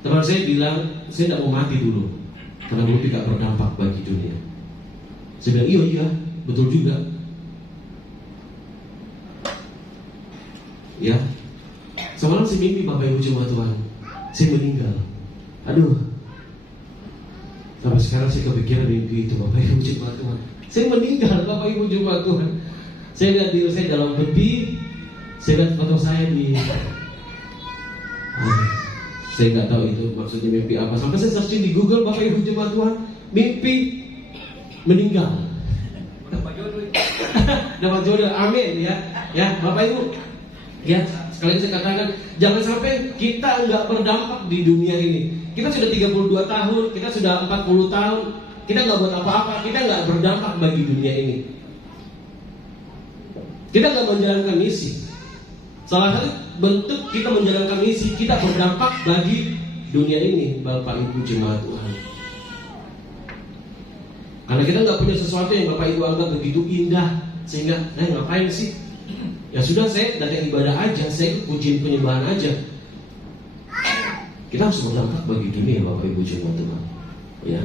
Teman saya bilang, saya tidak mau mati dulu karena mimpi tidak berdampak bagi dunia. Saya bilang, iya, betul juga. Ya, semalam saya mimpi Bapak Ibu Jemaat Tuhan, saya meninggal. Aduh, sampai sekarang saya kepikiran mimpi itu Bapak Ibu Jemaat Tuhan. Saya meninggal Bapak Ibu Jemaat Tuhan. Saya lihat diri saya dalam peti, saya lihat foto saya di saya nggak tahu itu maksudnya mimpi apa. Sampai saya searching di Google Bapak Ibu Jemaat Tuhan, mimpi meninggal. Dapat jodoh, amin ya. Ya Bapak Ibu, ya sekali lagi saya katakan, jangan sampai kita nggak berdampak di dunia ini. Kita sudah 32 tahun, kita sudah 40 tahun, kita nggak buat apa-apa, kita nggak berdampak bagi dunia ini. Kita nggak menjalankan misi. Salah satu bentuk kita menjalankan misi, kita berdampak bagi dunia ini, Bapak Ibu Jemaat Tuhan. Karena kita nggak punya sesuatu yang Bapak Ibu anggap begitu indah, sehingga ngapain sih? Ya sudah, saya datang ibadah aja, saya pujian penyembahan aja. Kita harus berdampak bagi dunia, Bapak Ibu Jemaat Tuhan. Ya,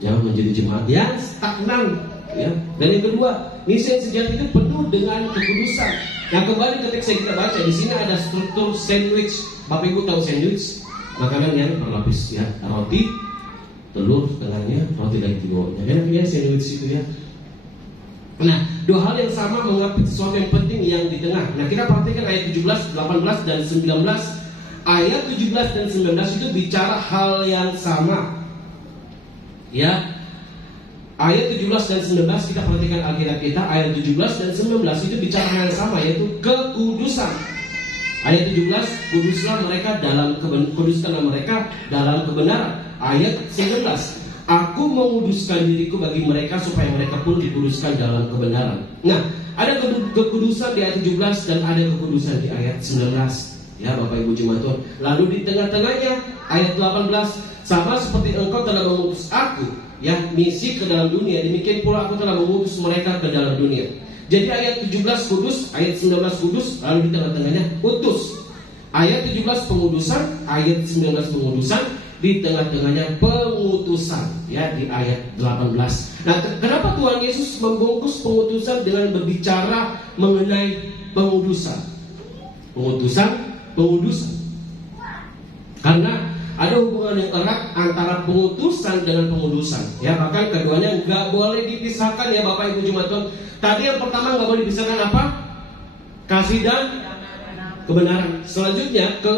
jangan menjadi jemaat yang stagnan. Ya. Dan yang kedua, misi yang sejati itu penuh dengan kekudusan. Yang kembali ketika kita baca di sini ada struktur sandwich. Bapak Ibu tahu sandwich? Makanan yang berlapis ya, roti, telur tengahnya, roti lagi di bawahnya. Kan sandwich itu ya. Nah, dua hal yang sama mengapit sesuatu yang penting yang di tengah. Nah, kita perhatikan ayat 17, 18 dan 19. Ayat 17 dan 19 itu bicara hal yang sama. Ya. Ayat 17 dan 19 kita perhatikan Alkitab kita. Ayat 17 dan 19 itu bicara hal yang sama, yaitu kekudusan. Ayat 17, kuduslah mereka dalam kuduskanlah mereka dalam kebenaran. Ayat 19, aku menguduskan diriku bagi mereka supaya mereka pun dikuduskan dalam kebenaran. Nah, ada kekudusan di ayat 17 dan ada kekudusan di ayat 19. Ya Bapak Ibu Jemaat Tuhan. Lalu di tengah-tengahnya ayat 18, sama seperti engkau telah mengutus aku, ya, misi ke dalam dunia, demikian pula aku telah mengutus mereka ke dalam dunia. Jadi ayat 17 kudus, ayat 19 kudus, lalu di tengah-tengahnya utus. Ayat 17 pengudusan, ayat 19 pengudusan, di tengah-tengahnya pengutusan, ya, di ayat 18. Nah, kenapa Tuhan Yesus membungkus pengutusan dengan berbicara mengenai pengudusan? Pengudusan. Karena ada hubungan yang erat antara pengutusan dengan pengudusan. Ya, bahkan keduanya nggak boleh dipisahkan ya Bapak Ibu Jemaat Tuhan. Tadi yang pertama nggak boleh dipisahkan apa? Kasih dan kebenaran. Selanjutnya ke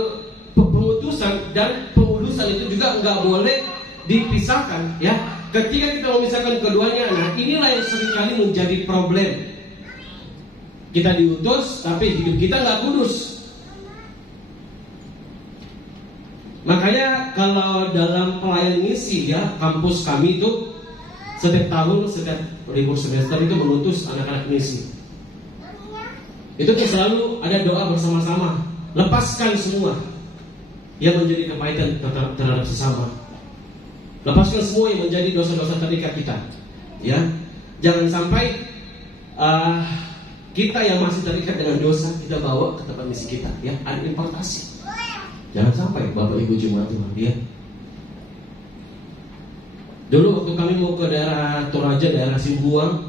pengutusan dan pengudusan itu juga nggak boleh dipisahkan. Ya, ketika kita memisahkan keduanya, nah inilah yang seringkali menjadi problem. Kita diutus, tapi hidup kita nggak kudus. Makanya kalau dalam pelayanan misi ya, kampus kami itu setiap tahun, setiap libur semester itu mengutus anak-anak misi. Itu selalu ada doa bersama-sama, lepaskan semua yang menjadi kepahitan terhadap sesama, lepaskan semua yang menjadi dosa-dosa terikat kita. Ya, jangan sampai kita yang masih terikat dengan dosa kita bawa ke tempat misi kita. Ya, ada importasi. Jangan sampai Bapak Ibu Jemaat Tuhan ya. Dulu waktu kami mau ke daerah Toraja, daerah Simbuang,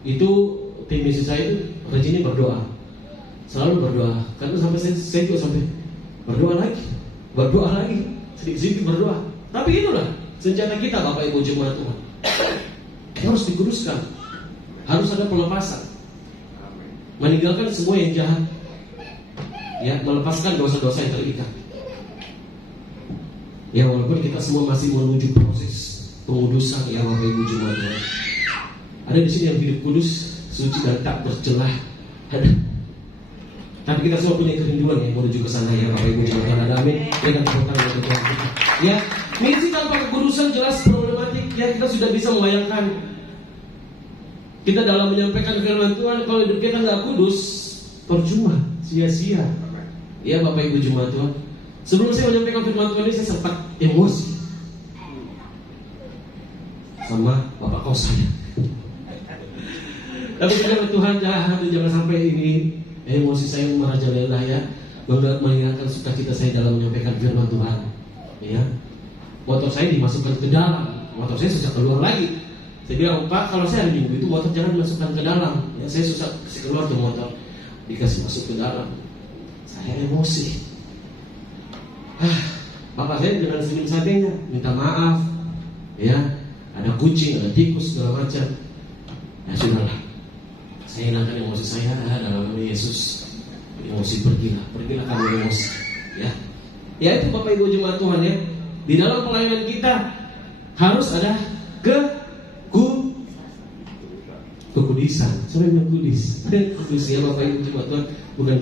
itu tim misi saya itu rajin berdoa, selalu berdoa. Karena sampai saya juga sampai berdoa lagi, sedikit berdoa. Tapi itulah senjata kita Bapak Ibu Jemaat Tuhan. Harus dikuduskan, harus ada pelepasan, meninggalkan semua yang jahat. Ya, melepaskan dosa-dosa yang terikat. Ya, walaupun kita semua masih menuju proses pengudusan ya Bapak Ibu Jemaat Tuhan. Ada di sini yang hidup kudus, suci dan tak bercelah. Ada. Tapi kita semua punya kerinduan yang menuju ke sana ya Bapak Ibu Jemaat Tuhan. Ada amin. Berikan tepuk tangan untuk Tuhan kita. Ya, misi tanpa kekudusan jelas problematik. Ya, kita sudah bisa membayangkan. Kita dalam menyampaikan firman Tuhan, kalau hidup kita nggak kudus, percuma, sia-sia. Ya Bapak Ibu Jemaat Tuhan. Sebelum saya menyampaikan firman Tuhan ini, saya sempat emosi sama bapak kos saya. Tapi firman Tuhan jangan sampai ini emosi saya merajalela ya. mengingatkan sukacita saya dalam menyampaikan firman Tuhan. Ya, motor saya dimasukkan ke dalam, motor saya susah keluar lagi. Saya bilang, Pak, kalau saya hari Minggu itu motor jangan dimasukkan ke dalam. Ya, saya susah kasih keluar tuh motor, dikasih masuk ke dalam. Saya emosi. Bapak saya dengan senyum santainya minta maaf. Ya, ada kucing, ada tikus segala macam. Ya sudahlah, saya hilangkan emosi saya dalam nama Yesus. Emosi pergilah kamu emosi. Ya itu Bapak Ibu jemaat Tuhan ya. Di dalam pelayanan kita harus ada kekudusan. Saya bilang kudus. Kudus ya Bapak Ibu jemaat Tuhan, bukan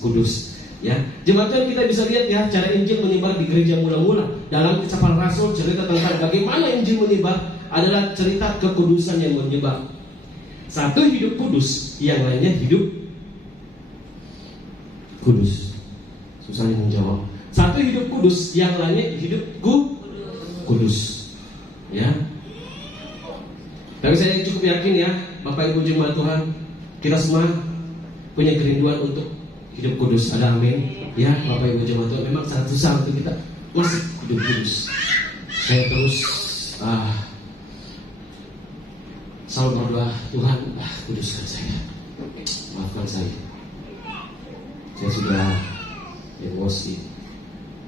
kudus. Ya, jemaat Tuhan kita bisa lihat ya cara Injil menyebar di gereja mula-mula. Dalam Kisah Para Rasul cerita tentang bagaimana Injil menyebar adalah cerita kekudusan yang menyebar. Satu hidup kudus, yang lainnya hidup kudus. Susah nih menjawab. Satu hidup kudus, yang lainnya hidup kudus. Ya. Tapi saya cukup yakin ya, Bapak Ibu jemaat Tuhan, kita semua punya kerinduan untuk hidup kudus. Ada amin. Ya, Bapak Ibu jemaat Tuhan, memang sangat susah untuk kita masih hidup kudus. Saya terus selalu berdoa, Tuhan, kuduskan saya, maafkan saya sudah emosi,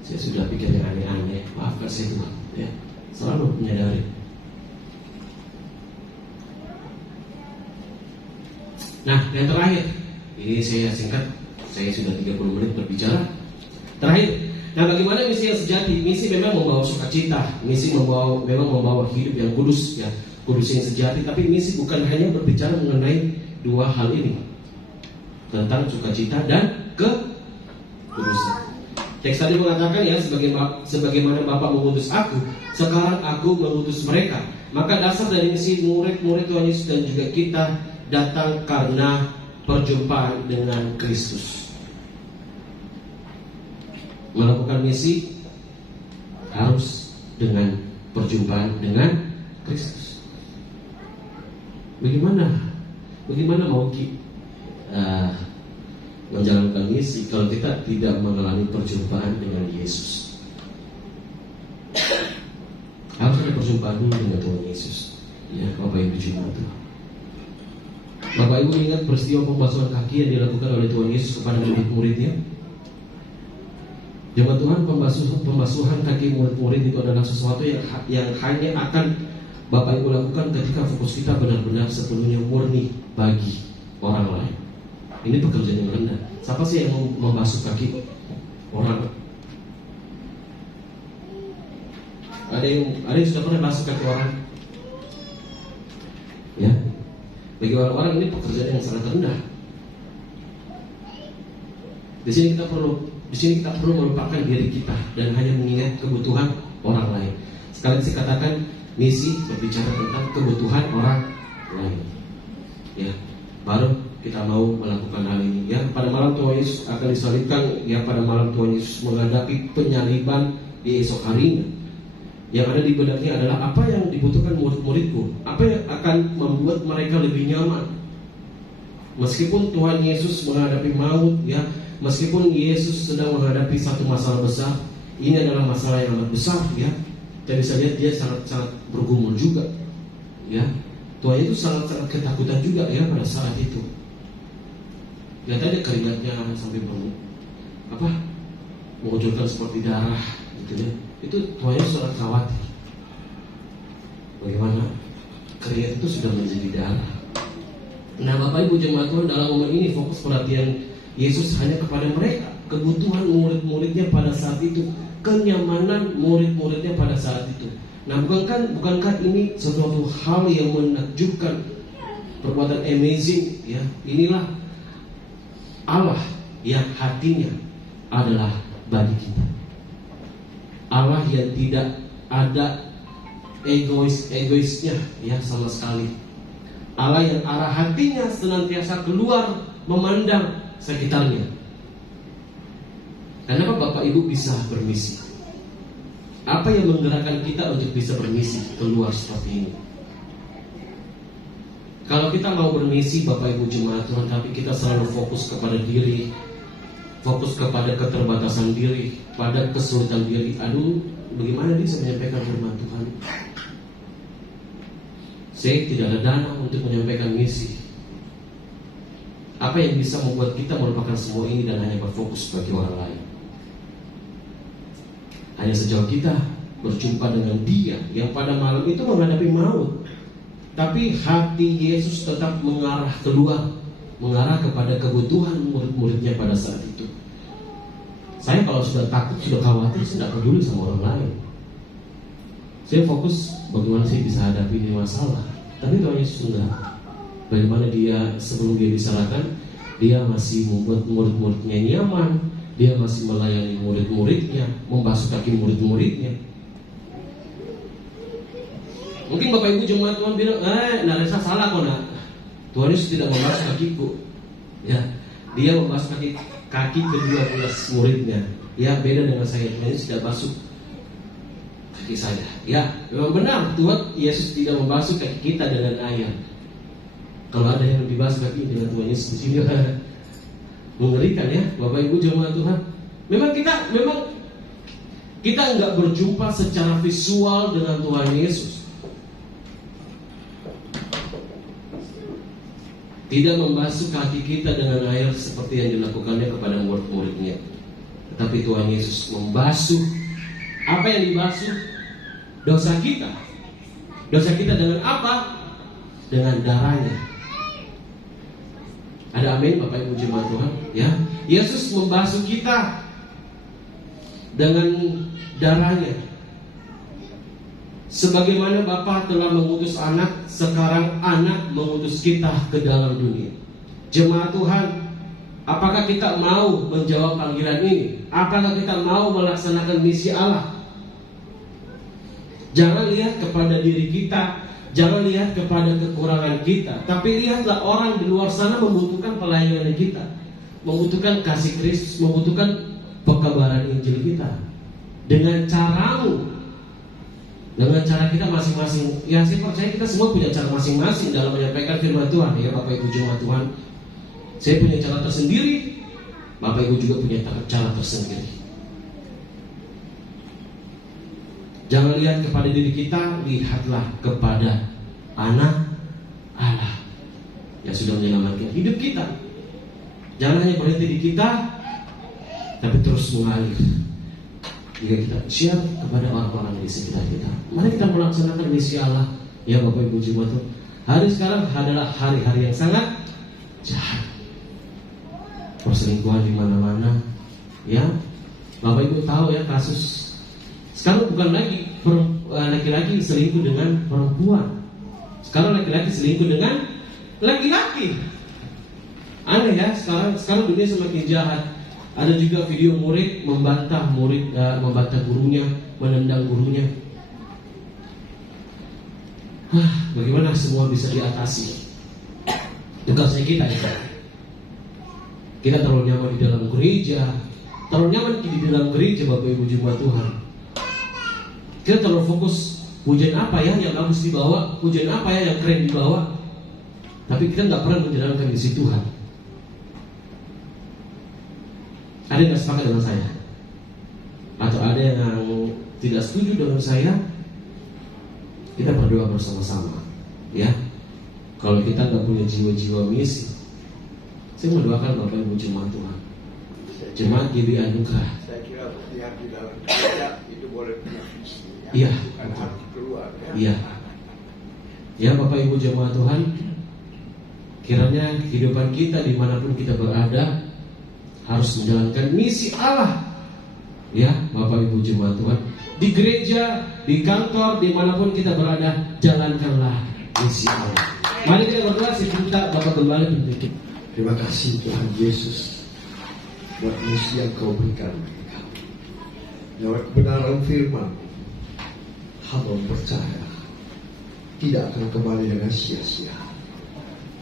saya sudah pikir yang aneh-aneh, maafkan saya Tuhan, ya, selalu menyadari. Nah, yang terakhir, ini saya singkat, saya sudah 30 menit berbicara. Terakhir, nah bagaimana misi yang sejati? Misi memang membawa sukacita, misi memang membawa hidup yang kudus, ya. Kudus yang sejati, tapi misi bukan hanya berbicara mengenai dua hal ini, tentang sukacita dan kekudusan. Teks tadi mengatakan ya, sebagaimana Bapa mengutus aku, sekarang aku mengutus mereka. Maka dasar dari misi murid-murid Tuhan Yesus dan juga kita datang karena perjumpaan dengan Kristus. Melakukan misi harus dengan perjumpaan dengan Kristus. Bagaimana mau menjalankan misi kalau kita tidak mengalami perjumpaan dengan Yesus? Harus ada perjumpaan dulu dengan Tuhan Yesus. Ya, Bapak Ibu jemaat Tuhan. Bapak Ibu ingat peristiwa pembasuhan kaki yang dilakukan oleh Tuhan Yesus kepada murid-muridnya? Jemaat Tuhan, pembasuhan kaki murid-murid itu adalah sesuatu yang hanya akan Bapak Ibu lakukan ketika fokus kita benar-benar sepenuhnya murni bagi orang lain. Ini pekerjaan yang rendah. Siapa sih yang membasuh kaki orang? Ada yang sudah pernah basuh kaki orang? Ya, bagi orang-orang ini pekerjaan yang sangat rendah. Di sini kita perlu melupakan diri kita dan hanya mengingat kebutuhan orang lain. Sekali saya katakan, misi berbicara tentang kebutuhan orang lain. Ya, baru kita mau melakukan hal ini. Ya, pada malam Tuhan Yesus akan disalibkan. Ya, pada malam Tuhan Yesus menghadapi penyaliban di esok harinya. Yang ada di benaknya adalah apa yang dibutuhkan murid-muridku, apa yang akan membuat mereka lebih nyaman. Meskipun Tuhan Yesus menghadapi maut, ya, meskipun Yesus sedang menghadapi satu masalah besar, ini adalah masalah yang amat besar, ya. Kita bisa lihat dia sangat bergumul juga, ya. Tuhan itu sangat ketakutan juga ya pada saat itu. Lihat aja keringatnya sampai mengucurkan seperti darah, gitu ya. Itu Tuhan itu sangat khawatir. Bagaimana keringat itu sudah menjadi darah. Nah, Bapak Ibu jemaat Tuhan, dalam momen ini fokus perhatian Yesus hanya kepada mereka, kebutuhan murid-muridnya pada saat itu, kenyamanan murid-muridnya pada saat itu. Nah, bukankah ini sesuatu hal yang menakjubkan, perbuatan amazing, ya? Inilah Allah yang hatinya adalah bagi kita. Allah yang tidak ada egoisnya, ya, sama sekali. Allah yang arah hatinya senantiasa keluar memandang sekitarnya. Kenapa Bapak Ibu bisa bermisi? Apa yang menggerakkan kita untuk bisa bermisi keluar seperti ini? Kalau kita mau bermisi Bapak Ibu jemaat Tuhan, tapi kita selalu fokus kepada diri, fokus kepada keterbatasan diri, pada kesulitan diri. Aduh, bagaimana dia bisa menyampaikan firman Tuhan? Saya tidak ada dana untuk menyampaikan misi. Apa yang bisa membuat kita melupakan semua ini dan hanya berfokus bagi orang lain? Hanya sejauh kita berjumpa dengan Dia yang pada malam itu menghadapi maut, tapi hati Yesus tetap mengarah keluar, mengarah kepada kebutuhan murid-muridnya pada saat itu. Saya kalau sudah takut, sudah khawatir, saya tidak peduli sama orang lain. Saya fokus bagaimana saya bisa hadapi ini masalah. Tapi Tuhan Yesus enggak. Bagaimana Dia sebelum Dia disalahkan, Dia masih membuat murid-muridnya nyaman, Dia masih melayani murid-muridnya, membasuh kaki murid-muridnya. Mungkin Bapak Ibu jemaat Tuhan bilang, Naresa salah kok nak. Tuhan Yesus tidak membasuh kakiku. Ya, Dia membasuh kaki ke-12 muridnya. Ya, beda dengan saya. Tuhan Yesus tidak basuh kaki saya. Ya, memang benar Tuhan Yesus tidak membasuh kaki kita dengan air. Kalau ada yang lebih basuh kaki dengan Tuhan Yesus di sini, mengerikan ya, Bapak Ibu jemaat Tuhan. Memang kita nggak berjumpa secara visual dengan Tuhan Yesus. Tidak membasuh kaki kita dengan air seperti yang dilakukannya kepada murid-muridnya. Tetapi Tuhan Yesus membasuh. Apa yang dibasuh? Dosa kita. Dosa kita dengan apa? Dengan darahnya. Ada amin Bapak Ibu jemaat Tuhan? Ya, Yesus membasuh kita dengan darahnya. Sebagaimana Bapa telah mengutus anak, sekarang anak mengutus kita ke dalam dunia. Jemaat Tuhan, apakah kita mau menjawab panggilan ini? Apakah kita mau melaksanakan misi Allah? Jangan lihat kepada diri kita, jangan lihat kepada kekurangan kita, tapi lihatlah orang di luar sana membutuhkan pelayanan kita, membutuhkan kasih Kristus, membutuhkan pekabaran Injil kita. Dengan caramu, dengan cara kita masing-masing. Ya, saya percaya kita semua punya cara masing-masing dalam menyampaikan firman Tuhan. Ya Bapak Ibu jemaat Tuhan, saya punya cara tersendiri, Bapak Ibu juga punya cara tersendiri. Jangan lihat kepada diri kita, lihatlah kepada anak Allah yang sudah menyelamatkan hidup kita. Jangan hanya berhenti di kita, tapi terus mengalir jika kita siap kepada orang-orang di sekitar kita. Mari kita melaksanakan misi Allah. Ya Bapak Ibu jemaat Tuhan, hari sekarang adalah hari-hari yang sangat jahat. Perselingkuhan di mana-mana. Ya, Bapak Ibu tahu ya kasus sekarang bukan lagi laki-laki selingkuh dengan perempuan. Sekarang laki-laki selingkuh dengan laki-laki. Aneh ya, sekarang dunia semakin jahat. Ada juga video murid membantah gurunya, menendang gurunya. Bagaimana semua bisa diatasi? Tugasnya kita ya. Kita terlalu nyaman di dalam gereja, terlalu nyaman di dalam gereja Bapak Ibu jemaat Tuhan. Kita terlalu fokus pujian apa ya yang bagus dibawa, pujian apa ya yang keren dibawa, tapi kita nggak pernah menjalankan misi Tuhan. Ada yang nggak sepakat dengan saya? Atau ada yang tidak setuju dengan saya? Kita berdoa bersama-sama, ya. Kalau kita nggak punya jiwa-jiwa misi, saya mendoakan Bapak Ibu jemaat Tuhan, jemaat GB Anugerah. Saya kira yang di dalam gereja itu boleh punya visi. Iya. Bukan harus keluar. Iya. Ya Bapak Ibu jemaat Tuhan, kiranya kehidupan kita dimanapun kita berada harus menjalankan misi Allah. Ya Bapak Ibu jemaat Tuhan, di gereja, di kantor, dimanapun kita berada, jalankanlah misi Allah. Mari kita berdoa sebentar, Bapak kembali berpikir. Terima kasih Tuhan Yesus buat misi yang Kau berikan bagi kami. Lewat kebenaran firman, hamba percaya tidak akan kembali dengan sia-sia,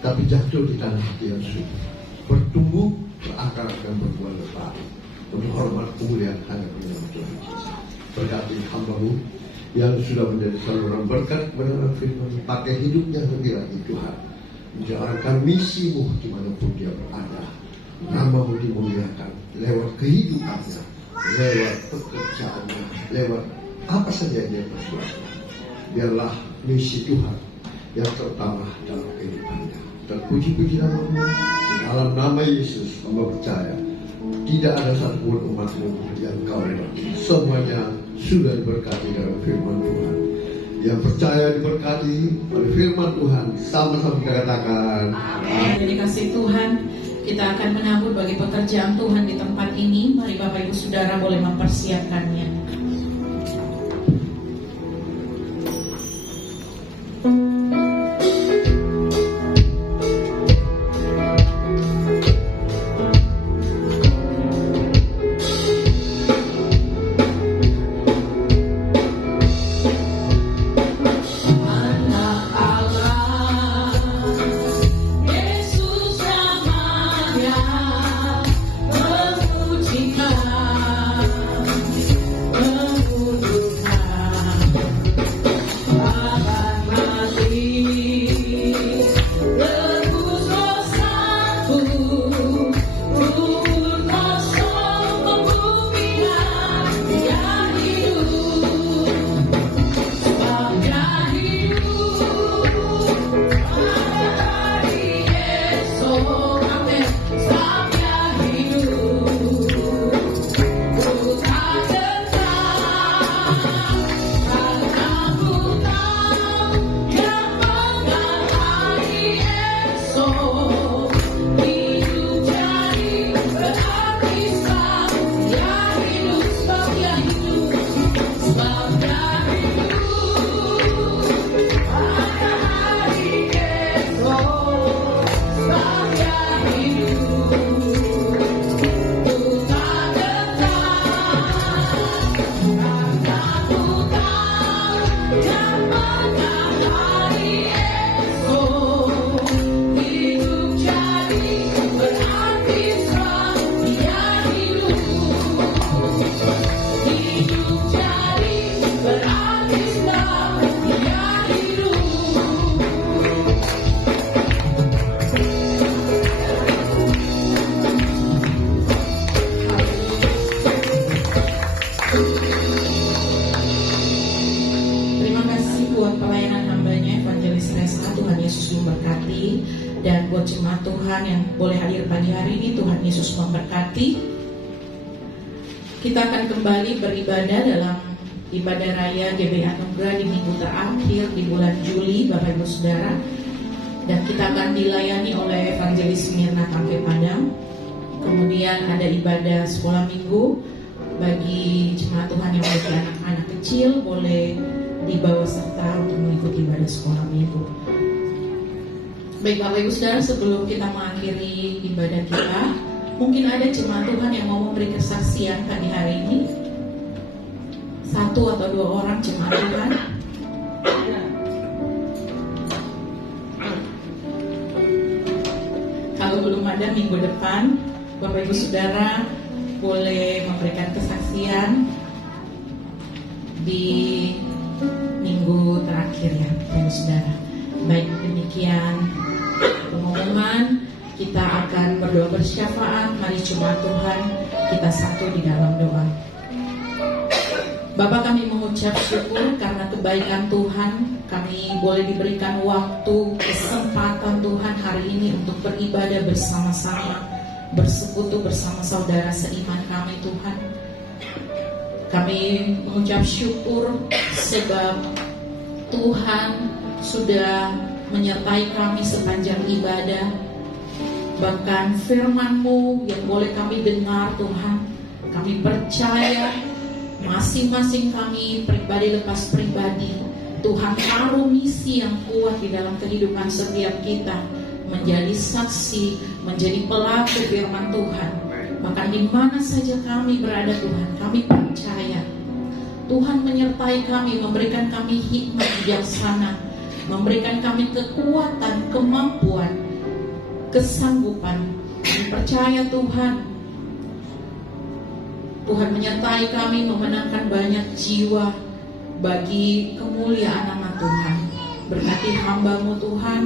tapi jatuh di tanah yang subur, bertumbuh, berakar dan berbuah lebat untuk hormat kemuliaan hanya punya Tuhan Yesus. Berkati hamba-Mu yang sudah menjadi saluran berkat kebenaran firman, pakai hidupnya lebih lagi Tuhan, menjalankan misi-Mu dimanapun dia berada, Namamu dimuliakan lewat kehidupannya, lewat pekerjaannya, lewat apa saja yang dia perbuat. Biarlah misi Tuhan yang terutama dalam kehidupannya. Terpuji-puji namamu. Di dalam nama Yesus hamba percaya tidak ada satupun umatmu yang kau berkati. Semuanya sudah diberkati dalam firman Tuhan. Yang percaya diberkati oleh firman Tuhan, sama-sama kita katakan amin. Jadi kasih Tuhan, kita akan menyambut bagi pekerjaan Tuhan di tempat ini. Mari Bapak Ibu Saudara boleh mempersiapkannya. Dan buat jemaat Tuhan yang boleh hadir pagi hari ini, Tuhan Yesus memberkati. Kita akan kembali beribadah dalam ibadah raya GBI Anugerah di minggu terakhir di bulan Juli, Bapak Ibu Saudara. Dan kita akan dilayani oleh Evangelis Mirna Kampe Padang. Kemudian ada ibadah sekolah minggu bagi jemaat Tuhan yang memiliki anak-anak kecil, boleh dibawa serta untuk mengikuti ibadah sekolah minggu. Baik Bapak Ibu Saudara, sebelum kita mengakhiri ibadah kita, mungkin ada jemaat Tuhan yang mau memberi kesaksian pagi hari ini. 1 atau 2 orang jemaat Tuhan. Kalau belum ada, minggu depan Bapak Ibu Saudara boleh memberikan kesaksian di minggu terakhir ya Bapak Ibu Saudara. Baik, demikian pengumuman. Kita akan berdoa bersyafaat. Mari jemaat Tuhan kita satu di dalam doa. Bapa, kami mengucap syukur karena kebaikan Tuhan. Kami boleh diberikan waktu, kesempatan Tuhan hari ini untuk beribadah bersama-sama, bersekutu bersama saudara seiman kami Tuhan. Kami mengucap syukur sebab Tuhan sudah menyertai kami sepanjang ibadah. Bahkan firman-Mu yang boleh kami dengar Tuhan, kami percaya masing-masing kami pribadi lepas pribadi, Tuhan taruh misi yang kuat di dalam kehidupan setiap kita, menjadi saksi, menjadi pelaku firman Tuhan. Bahkan di mana saja kami berada Tuhan, kami percaya Tuhan menyertai kami, memberikan kami hikmat bijaksana, memberikan kami kekuatan, kemampuan, kesanggupan. Kami percaya Tuhan menyertai kami memenangkan banyak jiwa bagi kemuliaan nama Tuhan. Berkati hamba-Mu Tuhan,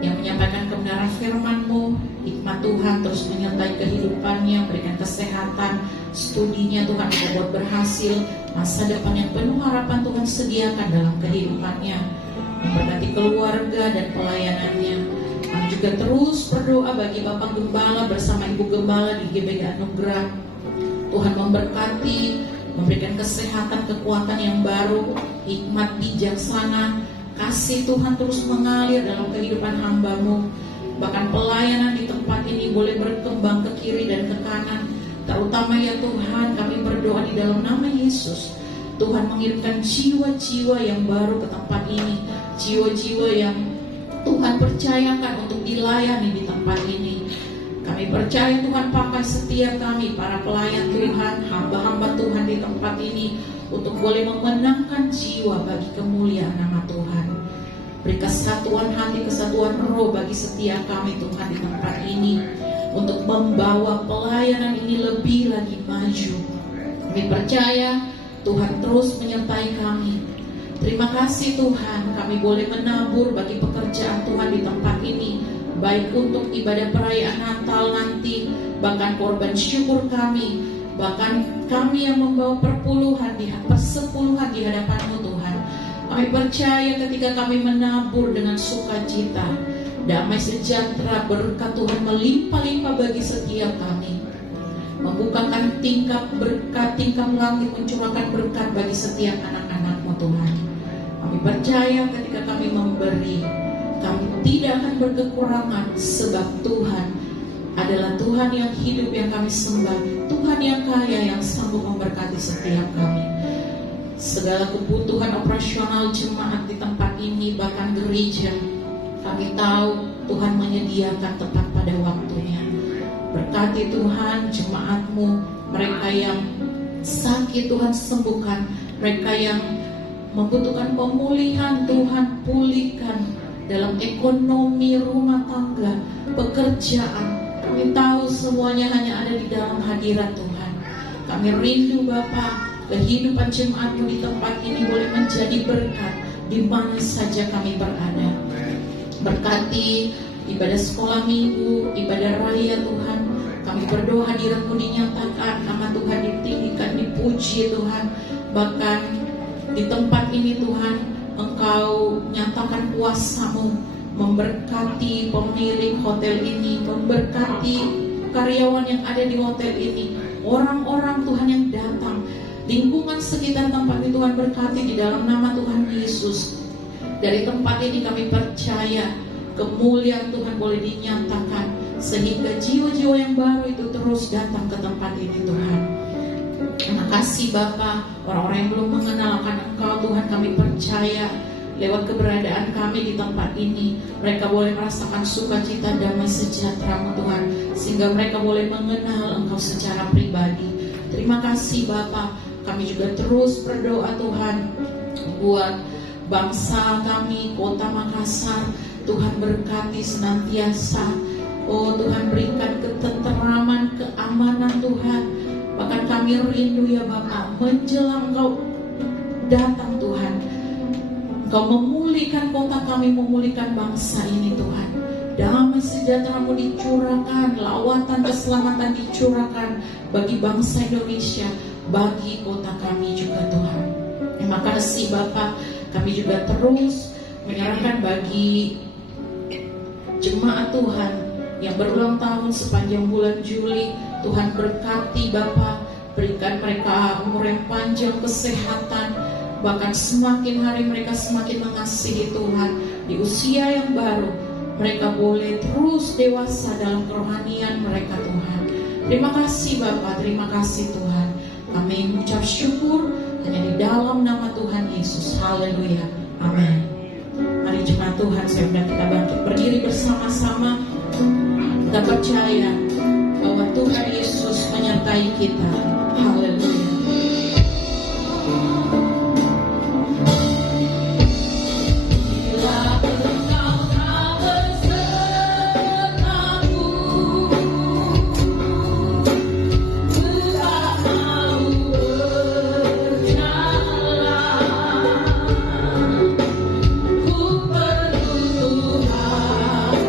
yang menyampaikan kebenaran firman-Mu. Hikmat Tuhan terus menyertai kehidupannya, berikan kesehatan, studinya Tuhan membuat berhasil, masa depan yang penuh harapan Tuhan sediakan dalam kehidupannya, memberkati keluarga dan pelayanannya. Kami juga terus berdoa bagi Bapak Gembala bersama Ibu Gembala di GBK Anugerah. Tuhan memberkati, memberikan kesehatan, kekuatan yang baru, hikmat bijaksana, kasih Tuhan terus mengalir dalam kehidupan hamba-Mu. Bahkan pelayanan di tempat ini boleh berkembang ke kiri dan ke kanan. Terutama ya Tuhan, kami berdoa di dalam nama Yesus, Tuhan mengirimkan jiwa-jiwa yang baru ke tempat ini, jiwa-jiwa yang Tuhan percayakan untuk dilayani di tempat ini. Kami percaya Tuhan pakai setiap kami, para pelayan Tuhan, hamba-hamba Tuhan di tempat ini, untuk boleh memenangkan jiwa bagi kemuliaan nama Tuhan. Beri kesatuan hati, kesatuan roh bagi setiap kami Tuhan di tempat ini, untuk membawa pelayanan ini lebih lagi maju. Kami percaya Tuhan terus menyertai kami. Terima kasih Tuhan, kami boleh menabur bagi pekerjaan Tuhan di tempat ini, baik untuk ibadah perayaan Natal nanti, bahkan korban syukur kami, bahkan kami yang membawa persepuluhan di hadapan-Mu Tuhan. Kami percaya ketika kami menabur dengan sukacita, damai sejahtera berkat Tuhan melimpah-limpah bagi setiap kami, membukakan tingkap berkat, tingkap langit mencurahkan berkat bagi setiap anak-anak-Mu Tuhan. Kami percaya ketika kami memberi, kami tidak akan berkekurangan, sebab Tuhan adalah Tuhan yang hidup yang kami sembah, Tuhan yang kaya yang sanggup memberkati setiap kami. Segala kebutuhan operasional jemaat di tempat ini, bahkan gereja, kami tahu Tuhan menyediakan tepat pada waktunya. Berkati Tuhan jemaat-Mu, mereka yang sakit Tuhan sembuhkan, mereka yang membutuhkan pemulihan Tuhan pulihkan dalam ekonomi, rumah tangga, pekerjaan. Kami tahu semuanya hanya ada di dalam hadirat Tuhan. Kami rindu Bapa, kehidupan jemaat-Mu di tempat ini boleh menjadi berkat di mana saja kami berada. Berkati ibadah sekolah minggu, ibadah raya Tuhan. Kami berdoa hadirat-Mu dinyatakan, nama Tuhan ditinggikan, dipuji Tuhan. Bahkan di tempat ini Tuhan, Engkau nyatakan kuasa-Mu, memberkati pemilik hotel ini, memberkati karyawan yang ada di hotel ini, orang-orang Tuhan yang datang, lingkungan sekitar tempat ini Tuhan berkati di dalam nama Tuhan Yesus. Dari tempat ini kami percaya kemuliaan Tuhan boleh dinyatakan, sehingga jiwa-jiwa yang baru itu terus datang ke tempat ini Tuhan. Terima kasih Bapa, orang-orang yang belum mengenal akan Engkau Tuhan, kami percaya lewat keberadaan kami di tempat ini, mereka boleh merasakan sukacita, damai sejahtera Tuhan, sehingga mereka boleh mengenal Engkau secara pribadi. Terima kasih Bapa, kami juga terus berdoa Tuhan buat bangsa kami, kota Makassar. Tuhan berkati senantiasa. Oh Tuhan, berikan ketenteraman, keamanan Tuhan. Bahkan kami rindu ya Bapa, menjelang Engkau datang Tuhan, Engkau memulihkan kota kami, memulihkan bangsa ini Tuhan. Damai sejahtera-Mu dicurahkan, lawatan keselamatan dicurahkan bagi bangsa Indonesia, bagi kota kami juga Tuhan. Terima kasih Bapa, kami juga terus menyerahkan bagi jemaat Tuhan yang berulang tahun sepanjang bulan Juli. Tuhan berkati Bapa, berikan mereka umur yang panjang, kesehatan, bahkan semakin hari mereka semakin mengasihi Tuhan. Di usia yang baru mereka boleh terus dewasa dalam kerohanian mereka Tuhan. Terima kasih Bapa, terima kasih Tuhan. Kami mengucap syukur hanya di dalam nama Tuhan Yesus. Haleluya, amin. Mari jemaat Tuhan, saya undang kita bangkit berdiri bersama-sama. Kita percaya bahwa Tuhan Yesus menyertai kita. Haleluya. Ku perlu Tuhan.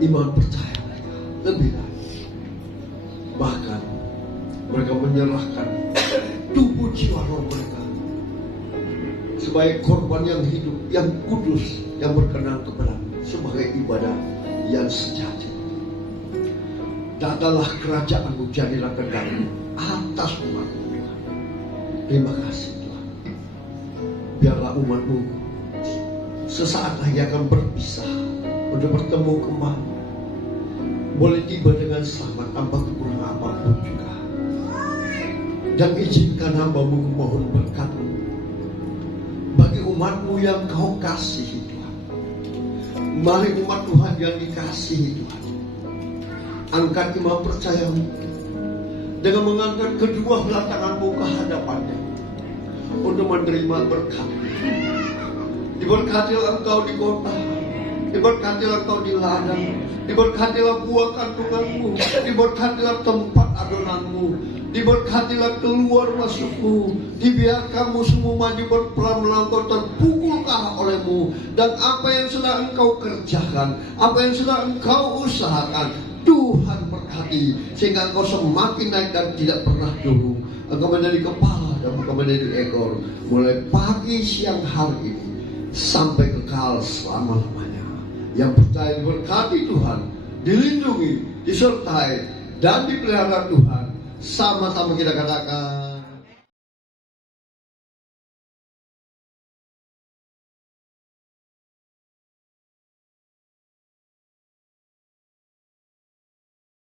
iman percaya mereka lebih lagi. Bahkan mereka menyerahkan tubuh jiwa roh mereka sebagai korban yang hidup, yang kudus, yang berkenan kepada sebagai ibadah yang sejati. Datanglah kerajaan-Mu, jadilah kehendak-Mu atas umat-Mu. Terima kasih Tuhan. Biarlah umat-Mu sesaat lagi akan berpisah untuk bertemu kembali. Boleh tiba dengan selamat tanpa kekurangan apapun juga. Dan izinkan hamba-Mu memohon berkat-Mu bagi umat-Mu yang Kau kasihi Tuhan. Mari umat Tuhan yang dikasihi Tuhan, angkat iman percayamu dengan mengangkat kedua belah tanganmu ke hadapannya untuk menerima berkat. Diberkatilah engkau di kota, diberkatilah engkau di ladang, diberkatilah buah kandunganmu, diberkatilah tempat adonanmu, diberkatilah keluar masukmu, dibiarkanmu semua maju berperan melampau terpukulkah olehmu, dan apa yang sudah engkau kerjakan, apa yang sudah engkau usahakan, Tuhan berkati sehingga engkau semakin naik dan tidak pernah turun. Engkau menjadi kepala dan bukan menjadi ekor, mulai pagi siang hari ini sampai kekal selama-lamanya. Yang percaya diberkati Tuhan, dilindungi, disertai dan dipelihara Tuhan. Sama-sama kita katakan